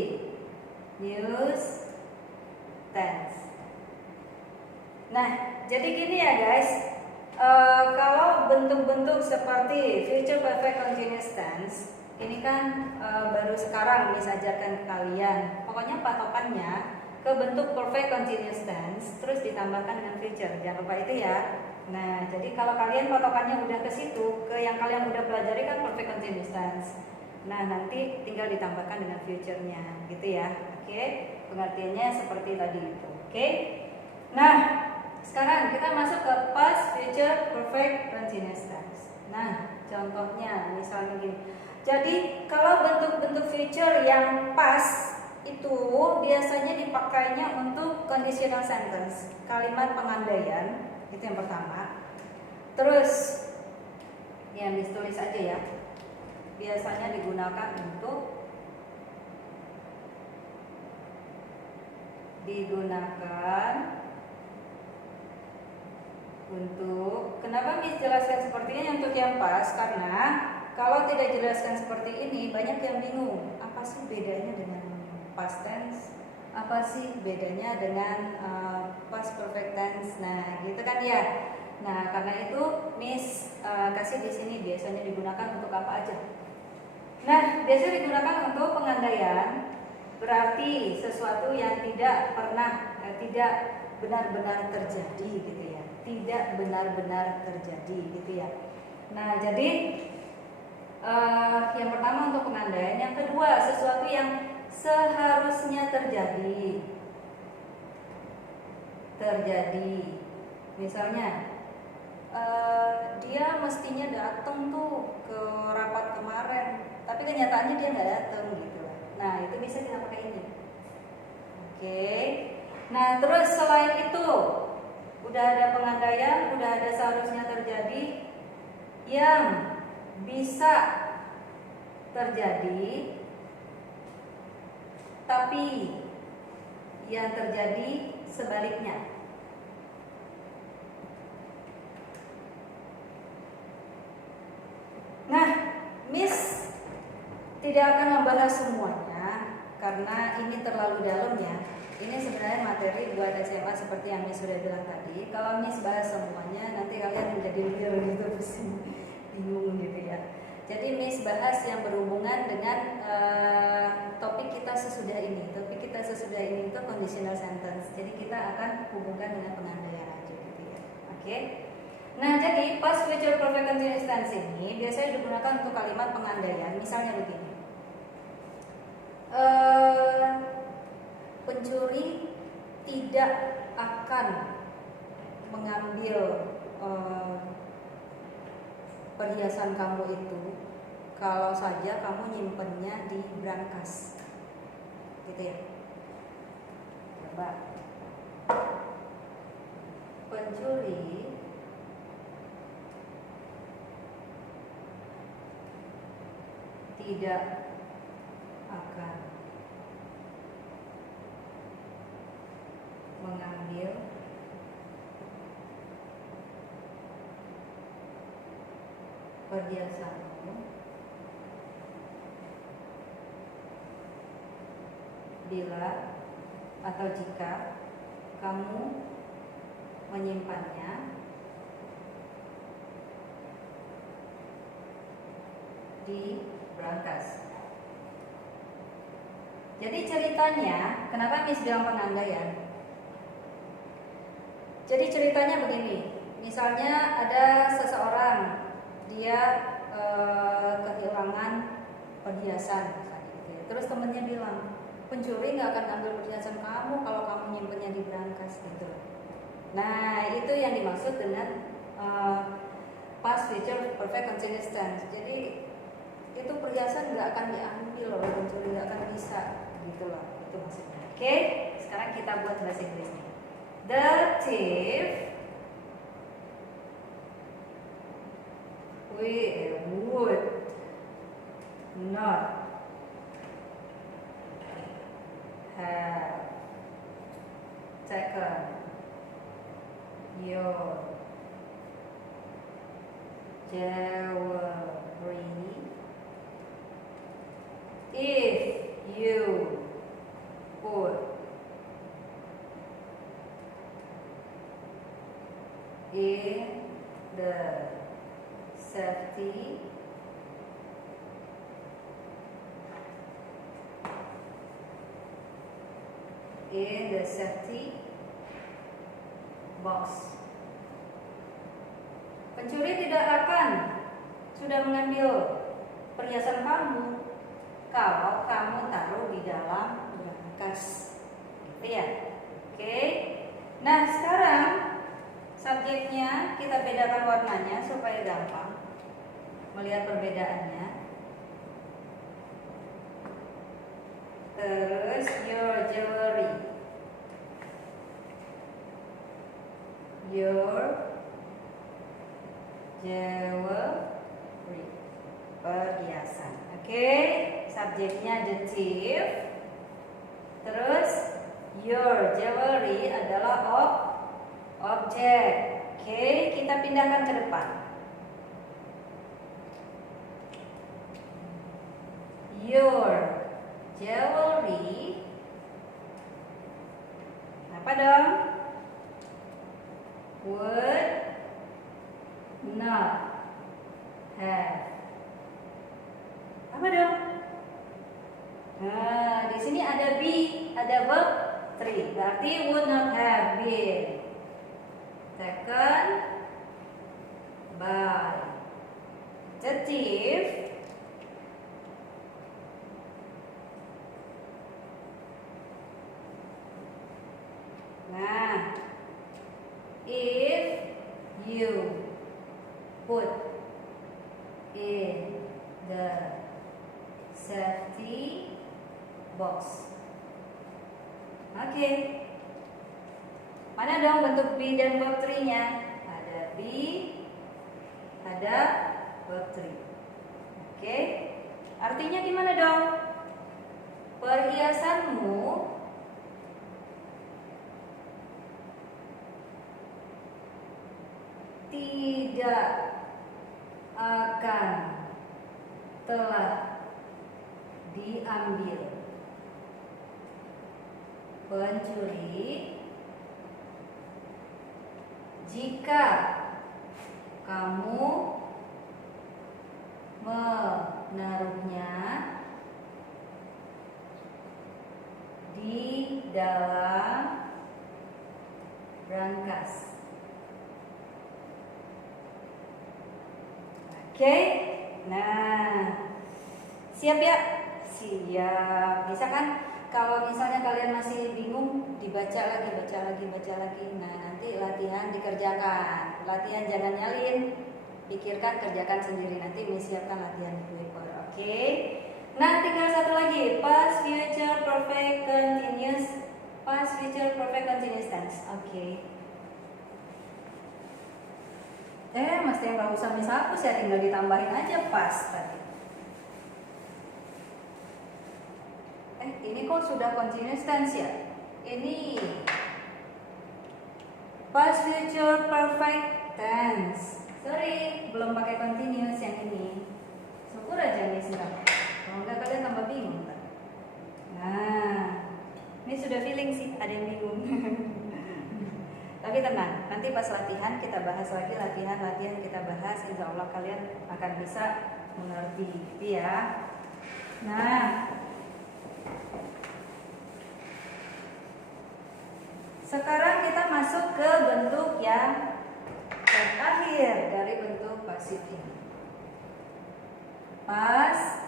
tense. Nah, jadi gini ya guys. Kalau bentuk-bentuk seperti future perfect continuous tense ini kan baru sekarang Miss ajarkan ke kalian. Pokoknya patokannya ke bentuk perfect continuous tense terus ditambahkan dengan future. Jangan lupa itu ya. Nah, jadi kalau kalian patokannya udah ke situ, ke yang kalian udah pelajari kan perfect continuous tense. Nah, nanti tinggal ditambahkan dengan future-nya gitu ya. Oke. Pengertiannya seperti tadi itu. Oke. Nah, Sekarang kita masuk ke past, future, perfect, continuous tense. Nah, contohnya misalnya gini. Jadi kalau bentuk-bentuk future yang past itu biasanya dipakainya untuk conditional sentence, kalimat pengandaian, itu yang pertama. Terus yang ditulis aja ya. Biasanya digunakan untuk kenapa Miss jelaskan seperti ini untuk yang pas? Karena kalau tidak jelaskan seperti ini banyak yang bingung. Apa sih bedanya dengan past tense? Apa sih bedanya dengan past perfect tense? Nah, gitu kan ya. Nah, karena itu Miss kasih di sini biasanya digunakan untuk apa aja? Nah, biasanya digunakan untuk pengandaian, berarti sesuatu yang tidak benar-benar terjadi gitu ya. Tidak benar-benar terjadi gitu ya. Nah, jadi yang pertama untuk pengandaian, yang kedua sesuatu yang seharusnya terjadi. Misalnya dia mestinya datang tuh ke rapat kemarin, tapi kenyataannya dia nggak datang gitu. Nah, itu bisa kita pakai ini. Oke. Nah, terus selain itu udah ada pengandaian, udah ada seharusnya terjadi, yang bisa terjadi tapi yang terjadi sebaliknya. Nah, Miss tidak akan membahas semuanya karena ini terlalu dalam ya. Ini sebenarnya materi buat SMA seperti yang Miss sudah bilang tadi. Kalau Miss bahas semuanya nanti kalian menjadi real gitu, bingung gitu ya. Jadi Miss bahas yang berhubungan dengan topik kita sesudah ini. Topik kita sesudah ini itu conditional sentence. Jadi kita akan hubungkan dengan pengandaian aja gitu ya. Oke. Nah, jadi past, future, perfect, continuous tense ini biasanya digunakan untuk kalimat pengandaian. Misalnya begini. Pencuri tidak akan mengambil perhiasan kamu itu kalau saja kamu nyimpennya di brankas, gitu ya. Coba, pencuri tidak akan mengambil perhiasanmu bila atau jika kamu menyimpannya di brankas. Jadi ceritanya, kenapa Miss bilang pengandaian? Jadi ceritanya begini, misalnya ada seseorang dia kehilangan perhiasan, misalnya gitu ya. Terus temennya bilang, pencuri nggak akan ambil perhiasan kamu kalau kamu nyimpennya di brankas gitu. Nah, itu yang dimaksud dengan past, future, perfect, continuous tense. Jadi itu perhiasan nggak akan diambil oleh pencuri, nggak akan bisa gitu loh, itu maksudnya. Oke, sekarang kita buat bahasa Inggrisnya. The thief would not have taken your jewelry if you put in the safety box. Pencuri tidak akan sudah mengambil perhiasan kamu kalau kamu taruh di dalam brankas, gitu ya. Oke. Nah, sekarang subjeknya kita bedakan warnanya supaya gampang melihat perbedaannya. Terus your jewelry. Your jewelry, perhiasan. Oke, subjeknya the thief. Terus your jewelry adalah objek. Oke, kita pindahkan ke depan. Your jewelry apa dong? Would not have. Apa dong? Nah, di sini ada be, ada verb 3. Berarti would not have been taken by the thief. Nah, if you put in the safety box. Oke. Mana dong bentuk be dan verb 3-nya? Ada be, ada verb 3. Oke. Artinya gimana dong? Perhiasanmu tidak akan telah diambil pencuri jika kamu menaruhnya di dalam brankas. Oke, nah siap ya? Siap. Bisa kan? Kalau misalnya kalian masih bingung, dibaca lagi, baca lagi. Nah, nanti latihan dikerjakan. Latihan jangan nyalin, pikirkan, kerjakan sendiri. Nanti Miss siapkan latihan di paper. Oke. Nah, tinggal satu lagi, past future perfect continuous, past future perfect continuous tense. Oke. Mesti nggak usah Miss hapus ya, tinggal ditambahin aja past tadi. Ini kok sudah continuous tense ya? Ini past future perfect tense. Sorry, belum pakai continuous yang ini. Syukur aja Miss enggak. Kalau enggak kalian tambah bingung kan? Nah, ini sudah feeling sih, ada yang bingung. Tapi tenang, nanti pas latihan kita bahas lagi, latihan kita bahas. Insya Allah kalian akan bisa mengerti, gitu ya. Nah, sekarang kita masuk ke bentuk yang terakhir dari bentuk pasif ini. Past,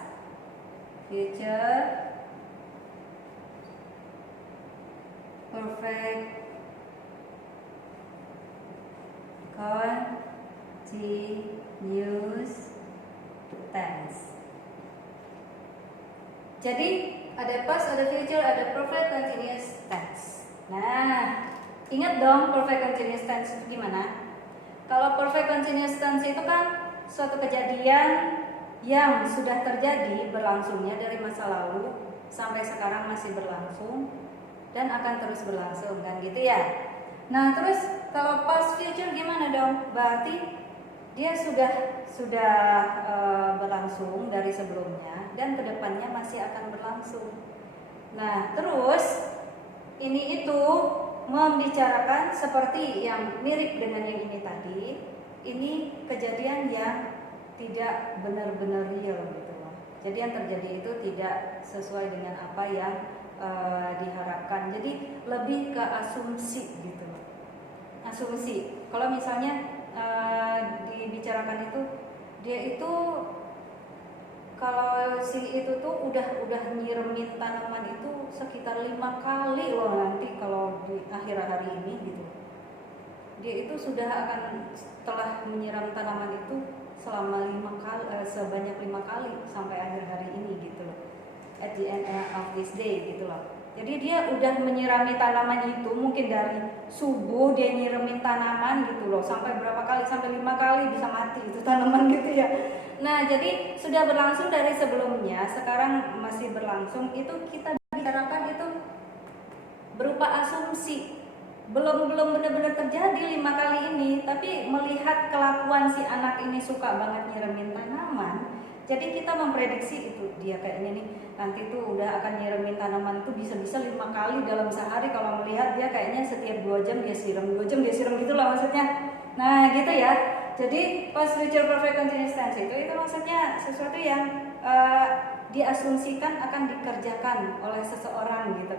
future, perfect, continuous tense. Jadi ada past, ada future, ada perfect continuous tense. Nah, ingat dong perfect continuous tense itu gimana? Kalau perfect continuous tense itu kan suatu kejadian yang sudah terjadi berlangsungnya dari masa lalu sampai sekarang masih berlangsung dan akan terus berlangsung kan gitu ya. Nah, terus kalau past future gimana dong? Berarti dia sudah berlangsung dari sebelumnya dan kedepannya masih akan berlangsung. Nah, terus ini itu membicarakan seperti yang mirip dengan yang ini tadi. Ini kejadian yang tidak benar-benar real gitu loh. Jadi yang terjadi itu tidak sesuai dengan apa yang diharapkan. Jadi lebih ke asumsi gitu loh. Asumsi. Kalau misalnya dibicarakan itu, dia itu kalau si itu tuh udah nyiramin tanaman itu sekitar 5 kali loh nanti kalau di akhir hari ini gitu. dia itu sudah akan setelah menyiram tanaman itu selama 5 kali, sebanyak 5 kali sampai akhir hari ini gitu loh. At the end of this day gitu loh. Jadi dia udah menyirami tanaman itu mungkin dari subuh dia nyiramin tanaman gitu loh, sampai berapa kali, sampai 5 kali bisa mati itu tanaman gitu ya. Nah jadi sudah berlangsung dari sebelumnya, sekarang masih berlangsung. Itu kita bicarakan itu berupa asumsi, belum benar-benar terjadi 5 kali ini, tapi melihat kelakuan si anak ini suka banget nyiramin tanaman. Jadi kita memprediksi itu dia kayaknya nih nanti tuh udah akan nyiramin tanaman tuh bisa-bisa 5 kali dalam sehari. Kalau melihat dia kayaknya setiap 2 jam dia siram, 2 jam dia siram gitu lah maksudnya. Nah gitu ya. Jadi past future perfect continuous tense itu maksudnya sesuatu yang diasumsikan akan dikerjakan oleh seseorang gitu.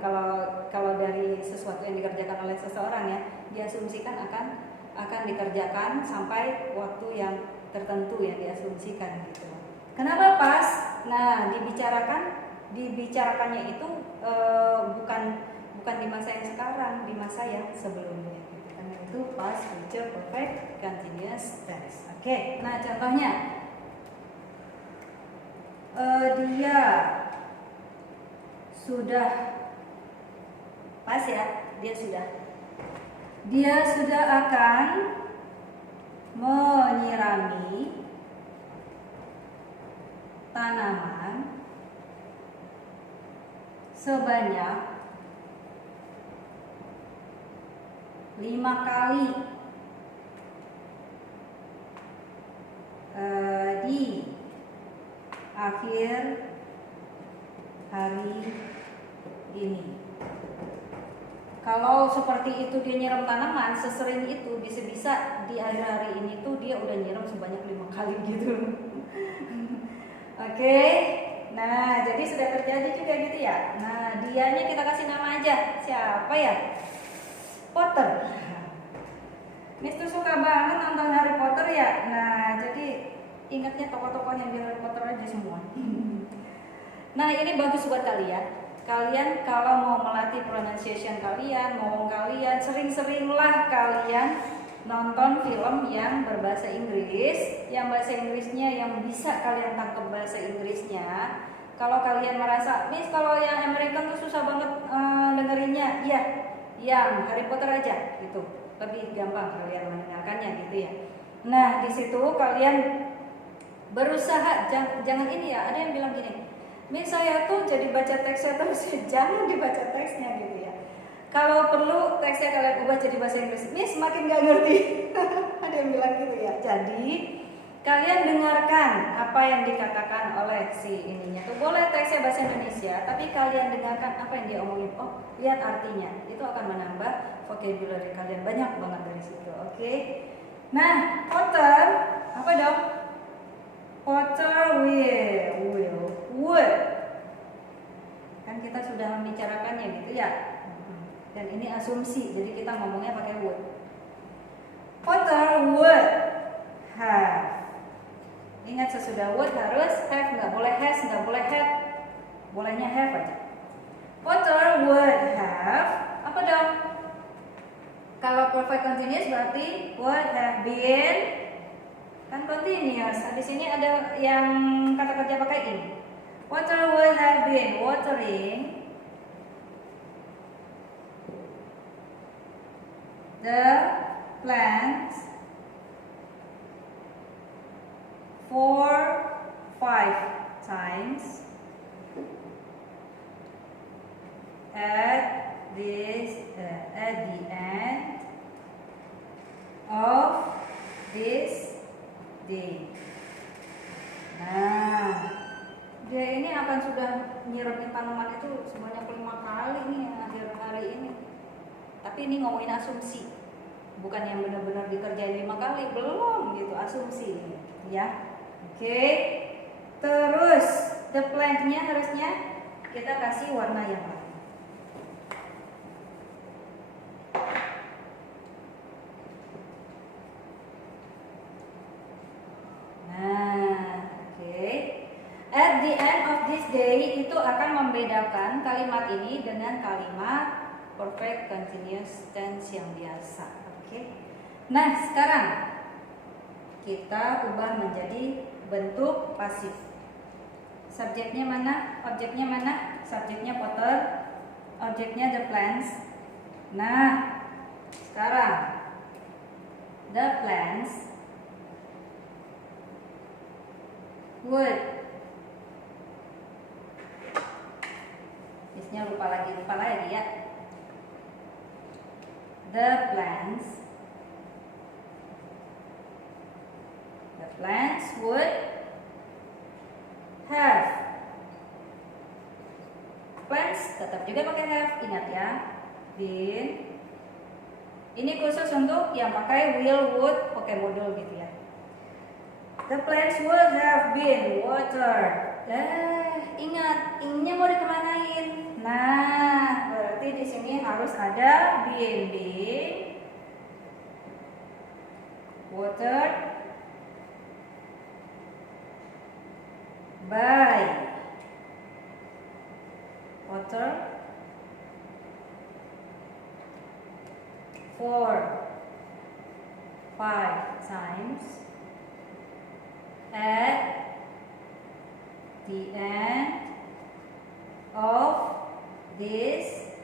Kalau dari sesuatu yang dikerjakan oleh seseorang ya, diasumsikan akan dikerjakan sampai waktu yang tertentu yang diasumsikan gitu. Kenapa pas? Nah, dibicarakannya itu bukan di masa yang sekarang, di masa yang sebelumnya. Karena itu past future perfect continuous tense. Oke, nah contohnya dia sudah pas ya, dia sudah akan menyirami tanaman sebanyak 5 kali di akhir hari ini. Kalau seperti itu dia nyiram tanaman sesering itu, bisa-bisa di akhir hari ini tuh dia udah nyiram sebanyak 5 kali gitu. Oke, nah jadi sudah terjadi juga gitu ya. Nah dianya kita kasih nama aja, siapa ya? Potter. Miss tuh suka banget nonton Harry Potter ya. Nah jadi ingatnya tokoh-tokoh yang di Harry Potter aja semua. Nah ini bagus buat kalian. Kalian kalau mau melatih pronunciation kalian, ngomong kalian, sering-seringlah kalian nonton film yang berbahasa Inggris, yang bahasa Inggrisnya yang bisa kalian tangkap bahasa Inggrisnya. Kalau kalian merasa, Miss kalau yang American tuh susah banget dengerinnya, ya, yang Harry Potter aja gitu, lebih gampang kalian mendengarkannya gitu ya. Nah di situ kalian berusaha, jangan ini ya, ada yang bilang gini, Miss saya tuh jadi baca teksnya terus, jangan dibaca teksnya gitu ya. Kalau perlu teksnya kalian ubah jadi bahasa Inggris, Miss makin gak ngerti. Ada yang bilang gitu ya. Jadi kalian dengarkan apa yang dikatakan oleh si ininya tuh, boleh teksnya bahasa Indonesia, tapi kalian dengarkan apa yang dia omongin. Oh lihat artinya, itu akan menambah vocabulary kalian banyak banget dari situ. Oke. Nah Potter apa dong? Potter will would. Kan kita sudah membicarakannya gitu ya. Dan ini asumsi, jadi kita ngomongnya pakai would. Potter would have. Ingat sesudah would harus have, nggak boleh has, nggak boleh have. Bolehnya have aja. Potter would have. Apa dong? Kalau perfect continuous berarti would have been. Kan continuous. Di sini ada yang kata kerja pakai in. Potter would have been watering the plants for 5 times at the end of this day. Nah, dia ini akan sudah nyiramin tanaman itu sebanyak 5 kali nih akhir hari ini. Tapi ini ngomongin asumsi, bukan yang benar-benar dikerjain 5 kali, belum gitu, asumsi ya. Oke. Terus the plant-nya harusnya kita kasih warna yang lain. At the end of this day itu akan membedakan kalimat ini dengan kalimat perfect continuous tense yang biasa. Oke. Nah, sekarang kita ubah menjadi bentuk pasif. Subjeknya mana? Objeknya mana? Subjeknya Potter, objeknya the plants. Nah, sekarang the plants would. Bisnya lupa lagi ya. The plants would have. Plants tetap juga pakai have, ingat ya. Been. Ini khusus untuk yang pakai will, would, pakai modul gitu ya. The plants would have been watered. Ingat, ingnya mau dikemanain? Nah, berarti di sini harus ada been watered by water for 5 times at the end of this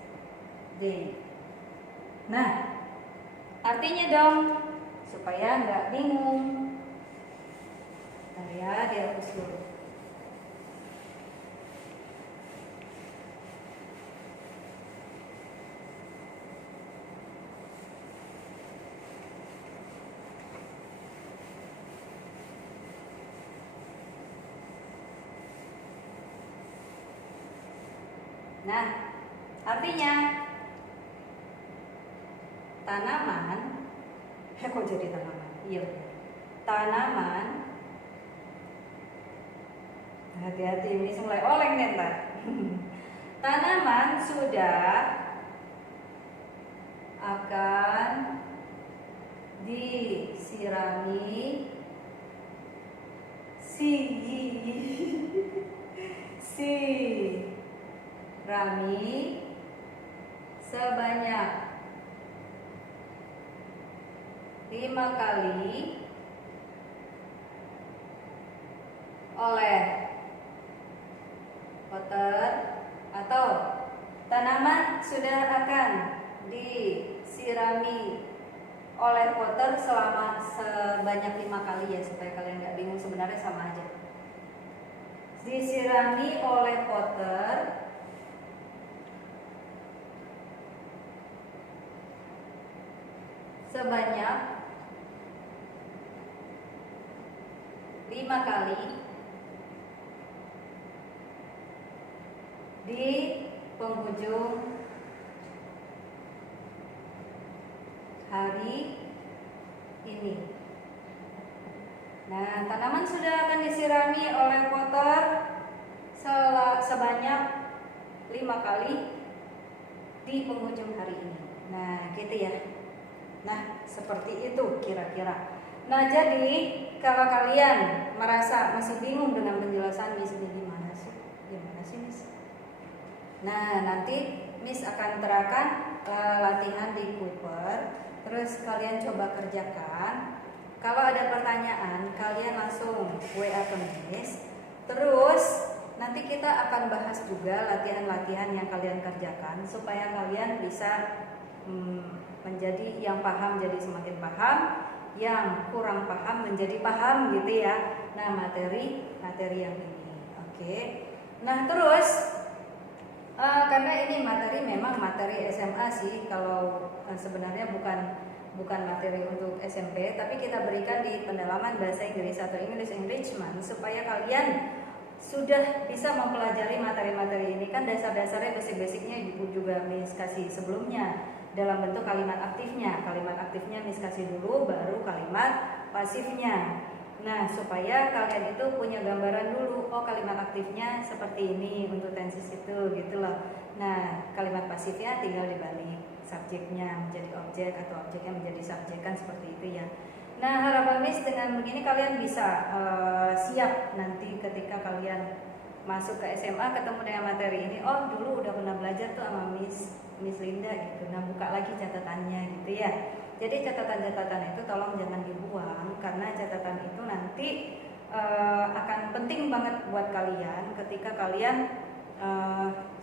day. Nah, artinya dong, supaya nggak bingung. Bentar ya, dihapus dulu. Nah, artinya tanaman, kok jadi tanaman? Iya, tanaman. Hati-hati, ini mulai oleng nih ntar. Tanaman sudah akan disirami sebanyak 5 kali oleh Potter, atau tanaman sudah akan disirami oleh Potter selama sebanyak 5 kali ya, supaya kalian nggak bingung, sebenarnya sama aja. Disirami oleh Potter sebanyak 5 kali di penghujung hari ini. Nah, tanaman sudah akan disirami oleh Potter sebanyak 5 kali di penghujung hari ini. Nah, gitu ya. Nah, seperti itu kira-kira. Nah, jadi kalau kalian merasa masih bingung dengan penjelasan Miss ini gimana sih, Miss? Nah, nanti Miss akan terapkan latihan di Cooper. Terus kalian coba kerjakan. Kalau ada pertanyaan, kalian langsung WA ke Miss. Terus nanti kita akan bahas juga latihan-latihan yang kalian kerjakan supaya kalian bisa menjadi yang paham jadi semakin paham, yang kurang paham menjadi paham gitu ya. Nah, materi yang ini. Oke. Nah, terus karena ini materi memang materi SMA sih, kalau sebenarnya bukan materi untuk SMP, tapi kita berikan di pendalaman bahasa Inggris atau English Enrichment supaya kalian sudah bisa mempelajari materi-materi ini. Kan dasar-dasarnya, basic-basicnya juga Miss kasih sebelumnya dalam bentuk kalimat aktifnya. Kalimat aktifnya Miss kasih dulu, baru kalimat pasifnya. Nah, supaya kalian itu punya gambaran dulu, oh kalimat aktifnya seperti ini untuk tenses itu gitu loh. Nah, kalimat pasifnya tinggal dibalik, subjeknya menjadi objek atau objeknya menjadi subjek, kan seperti itu ya. Nah, harapan Miss dengan begini kalian bisa siap nanti ketika kalian masuk ke SMA ketemu dengan materi ini. Oh, dulu udah pernah belajar tuh sama Miss Linda gitu. Nah, buka lagi catatannya gitu ya. Jadi catatan-catatan itu tolong jangan dibuang, karena catatan itu nanti akan penting banget buat kalian ketika kalian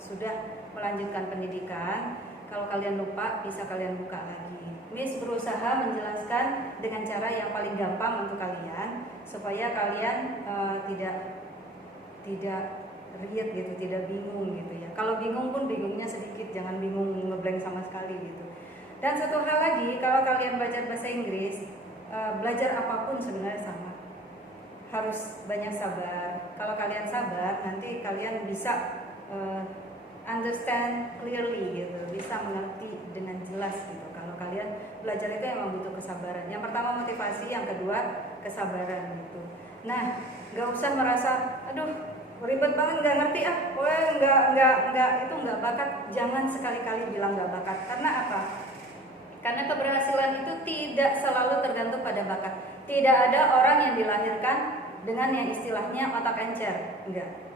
sudah melanjutkan pendidikan. Kalau kalian lupa, bisa kalian buka lagi. Miss berusaha menjelaskan dengan cara yang paling gampang untuk kalian, supaya kalian tidak riet gitu, tidak bingung gitu ya. Kalau bingung pun bingungnya sedikit, jangan bingung ngeblank sama sekali gitu. Dan satu hal lagi, kalau kalian belajar bahasa Inggris, belajar apapun sebenarnya sama. Harus banyak sabar. Kalau kalian sabar, nanti kalian bisa understand clearly gitu, bisa mengerti dengan jelas gitu. Kalau kalian belajar itu emang butuh kesabaran. Yang pertama motivasi, yang kedua kesabaran gitu. Nah, nggak usah merasa, aduh ribet banget, nggak ngerti itu nggak bakat. Jangan sekali-kali bilang nggak bakat. Karena apa? Karena keberhasilan itu tidak selalu tergantung pada bakat. Tidak ada orang yang dilahirkan dengan yang istilahnya otak encer, enggak.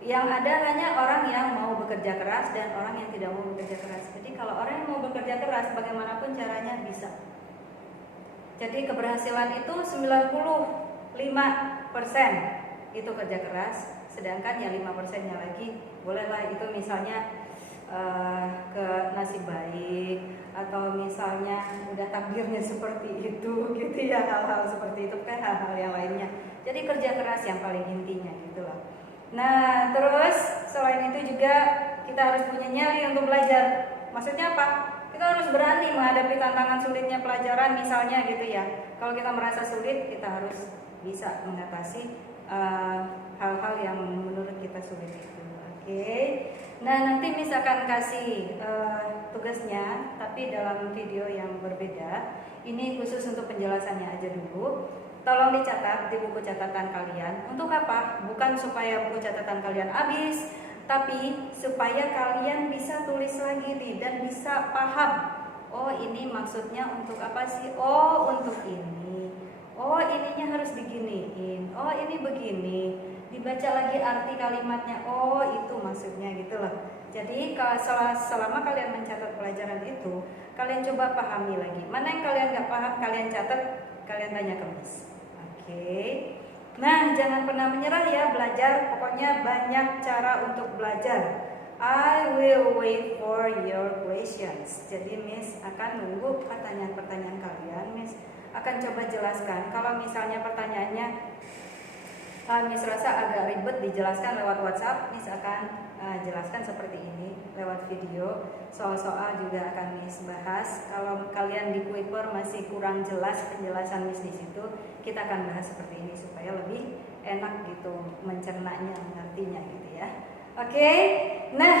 Yang ada hanya orang yang mau bekerja keras dan orang yang tidak mau bekerja keras. Jadi kalau orang yang mau bekerja keras, bagaimanapun caranya bisa. Jadi keberhasilan itu 95% itu kerja keras, sedangkan yang 5%-nya lagi bolehlah itu misalnya ke nasib baik, atau misalnya udah takdirnya seperti itu gitu ya, hal-hal seperti itu kan, hal-hal yang lainnya. Jadi kerja keras yang paling intinya gitu loh. Nah terus selain itu juga kita harus punya nyali untuk belajar. Maksudnya apa? Kita harus berani menghadapi tantangan sulitnya pelajaran misalnya gitu ya. Kalau kita merasa sulit, kita harus bisa mengatasi hal-hal yang menurut kita sulit itu. Oke. Nah nanti Miss akan kasih tugasnya, tapi dalam video yang berbeda. Ini khusus untuk penjelasannya aja dulu. Tolong dicatat di buku catatan kalian. Untuk apa? Bukan supaya buku catatan kalian habis, tapi supaya kalian bisa tulis lagi nih dan bisa paham. Oh ini maksudnya untuk apa sih? Oh untuk ini. Oh ininya harus diginiin. Oh ini begini. Dibaca lagi arti kalimatnya. Oh itu maksudnya gitu loh. Jadi selama kalian mencatat pelajaran itu, kalian coba pahami lagi. Mana yang kalian nggak paham, kalian catat, kalian tanya ke Miss. Oke. Nah, jangan pernah menyerah ya belajar. Pokoknya banyak cara untuk belajar. I will wait for your questions. Jadi Miss akan nunggu pertanyaan-pertanyaan kalian. Miss akan coba jelaskan. Kalau misalnya pertanyaannya Miss rasa agak ribet dijelaskan lewat WhatsApp, Miss akan jelaskan seperti ini lewat video. Soal-soal juga akan Miss bahas. Kalau kalian di Kuiper masih kurang jelas penjelasan Miss di situ, kita akan bahas seperti ini supaya lebih enak gitu mencernanya, mengertinya gitu ya. Oke. Nah,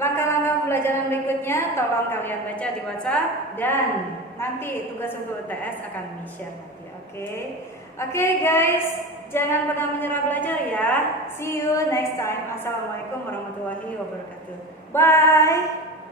langkah-langkah pembelajaran berikutnya tolong kalian baca di WhatsApp dan nanti tugas untuk UTS akan Miss share nanti. Oke guys, jangan pernah menyerah belajar ya. See you next time. Assalamualaikum warahmatullahi wabarakatuh. Bye.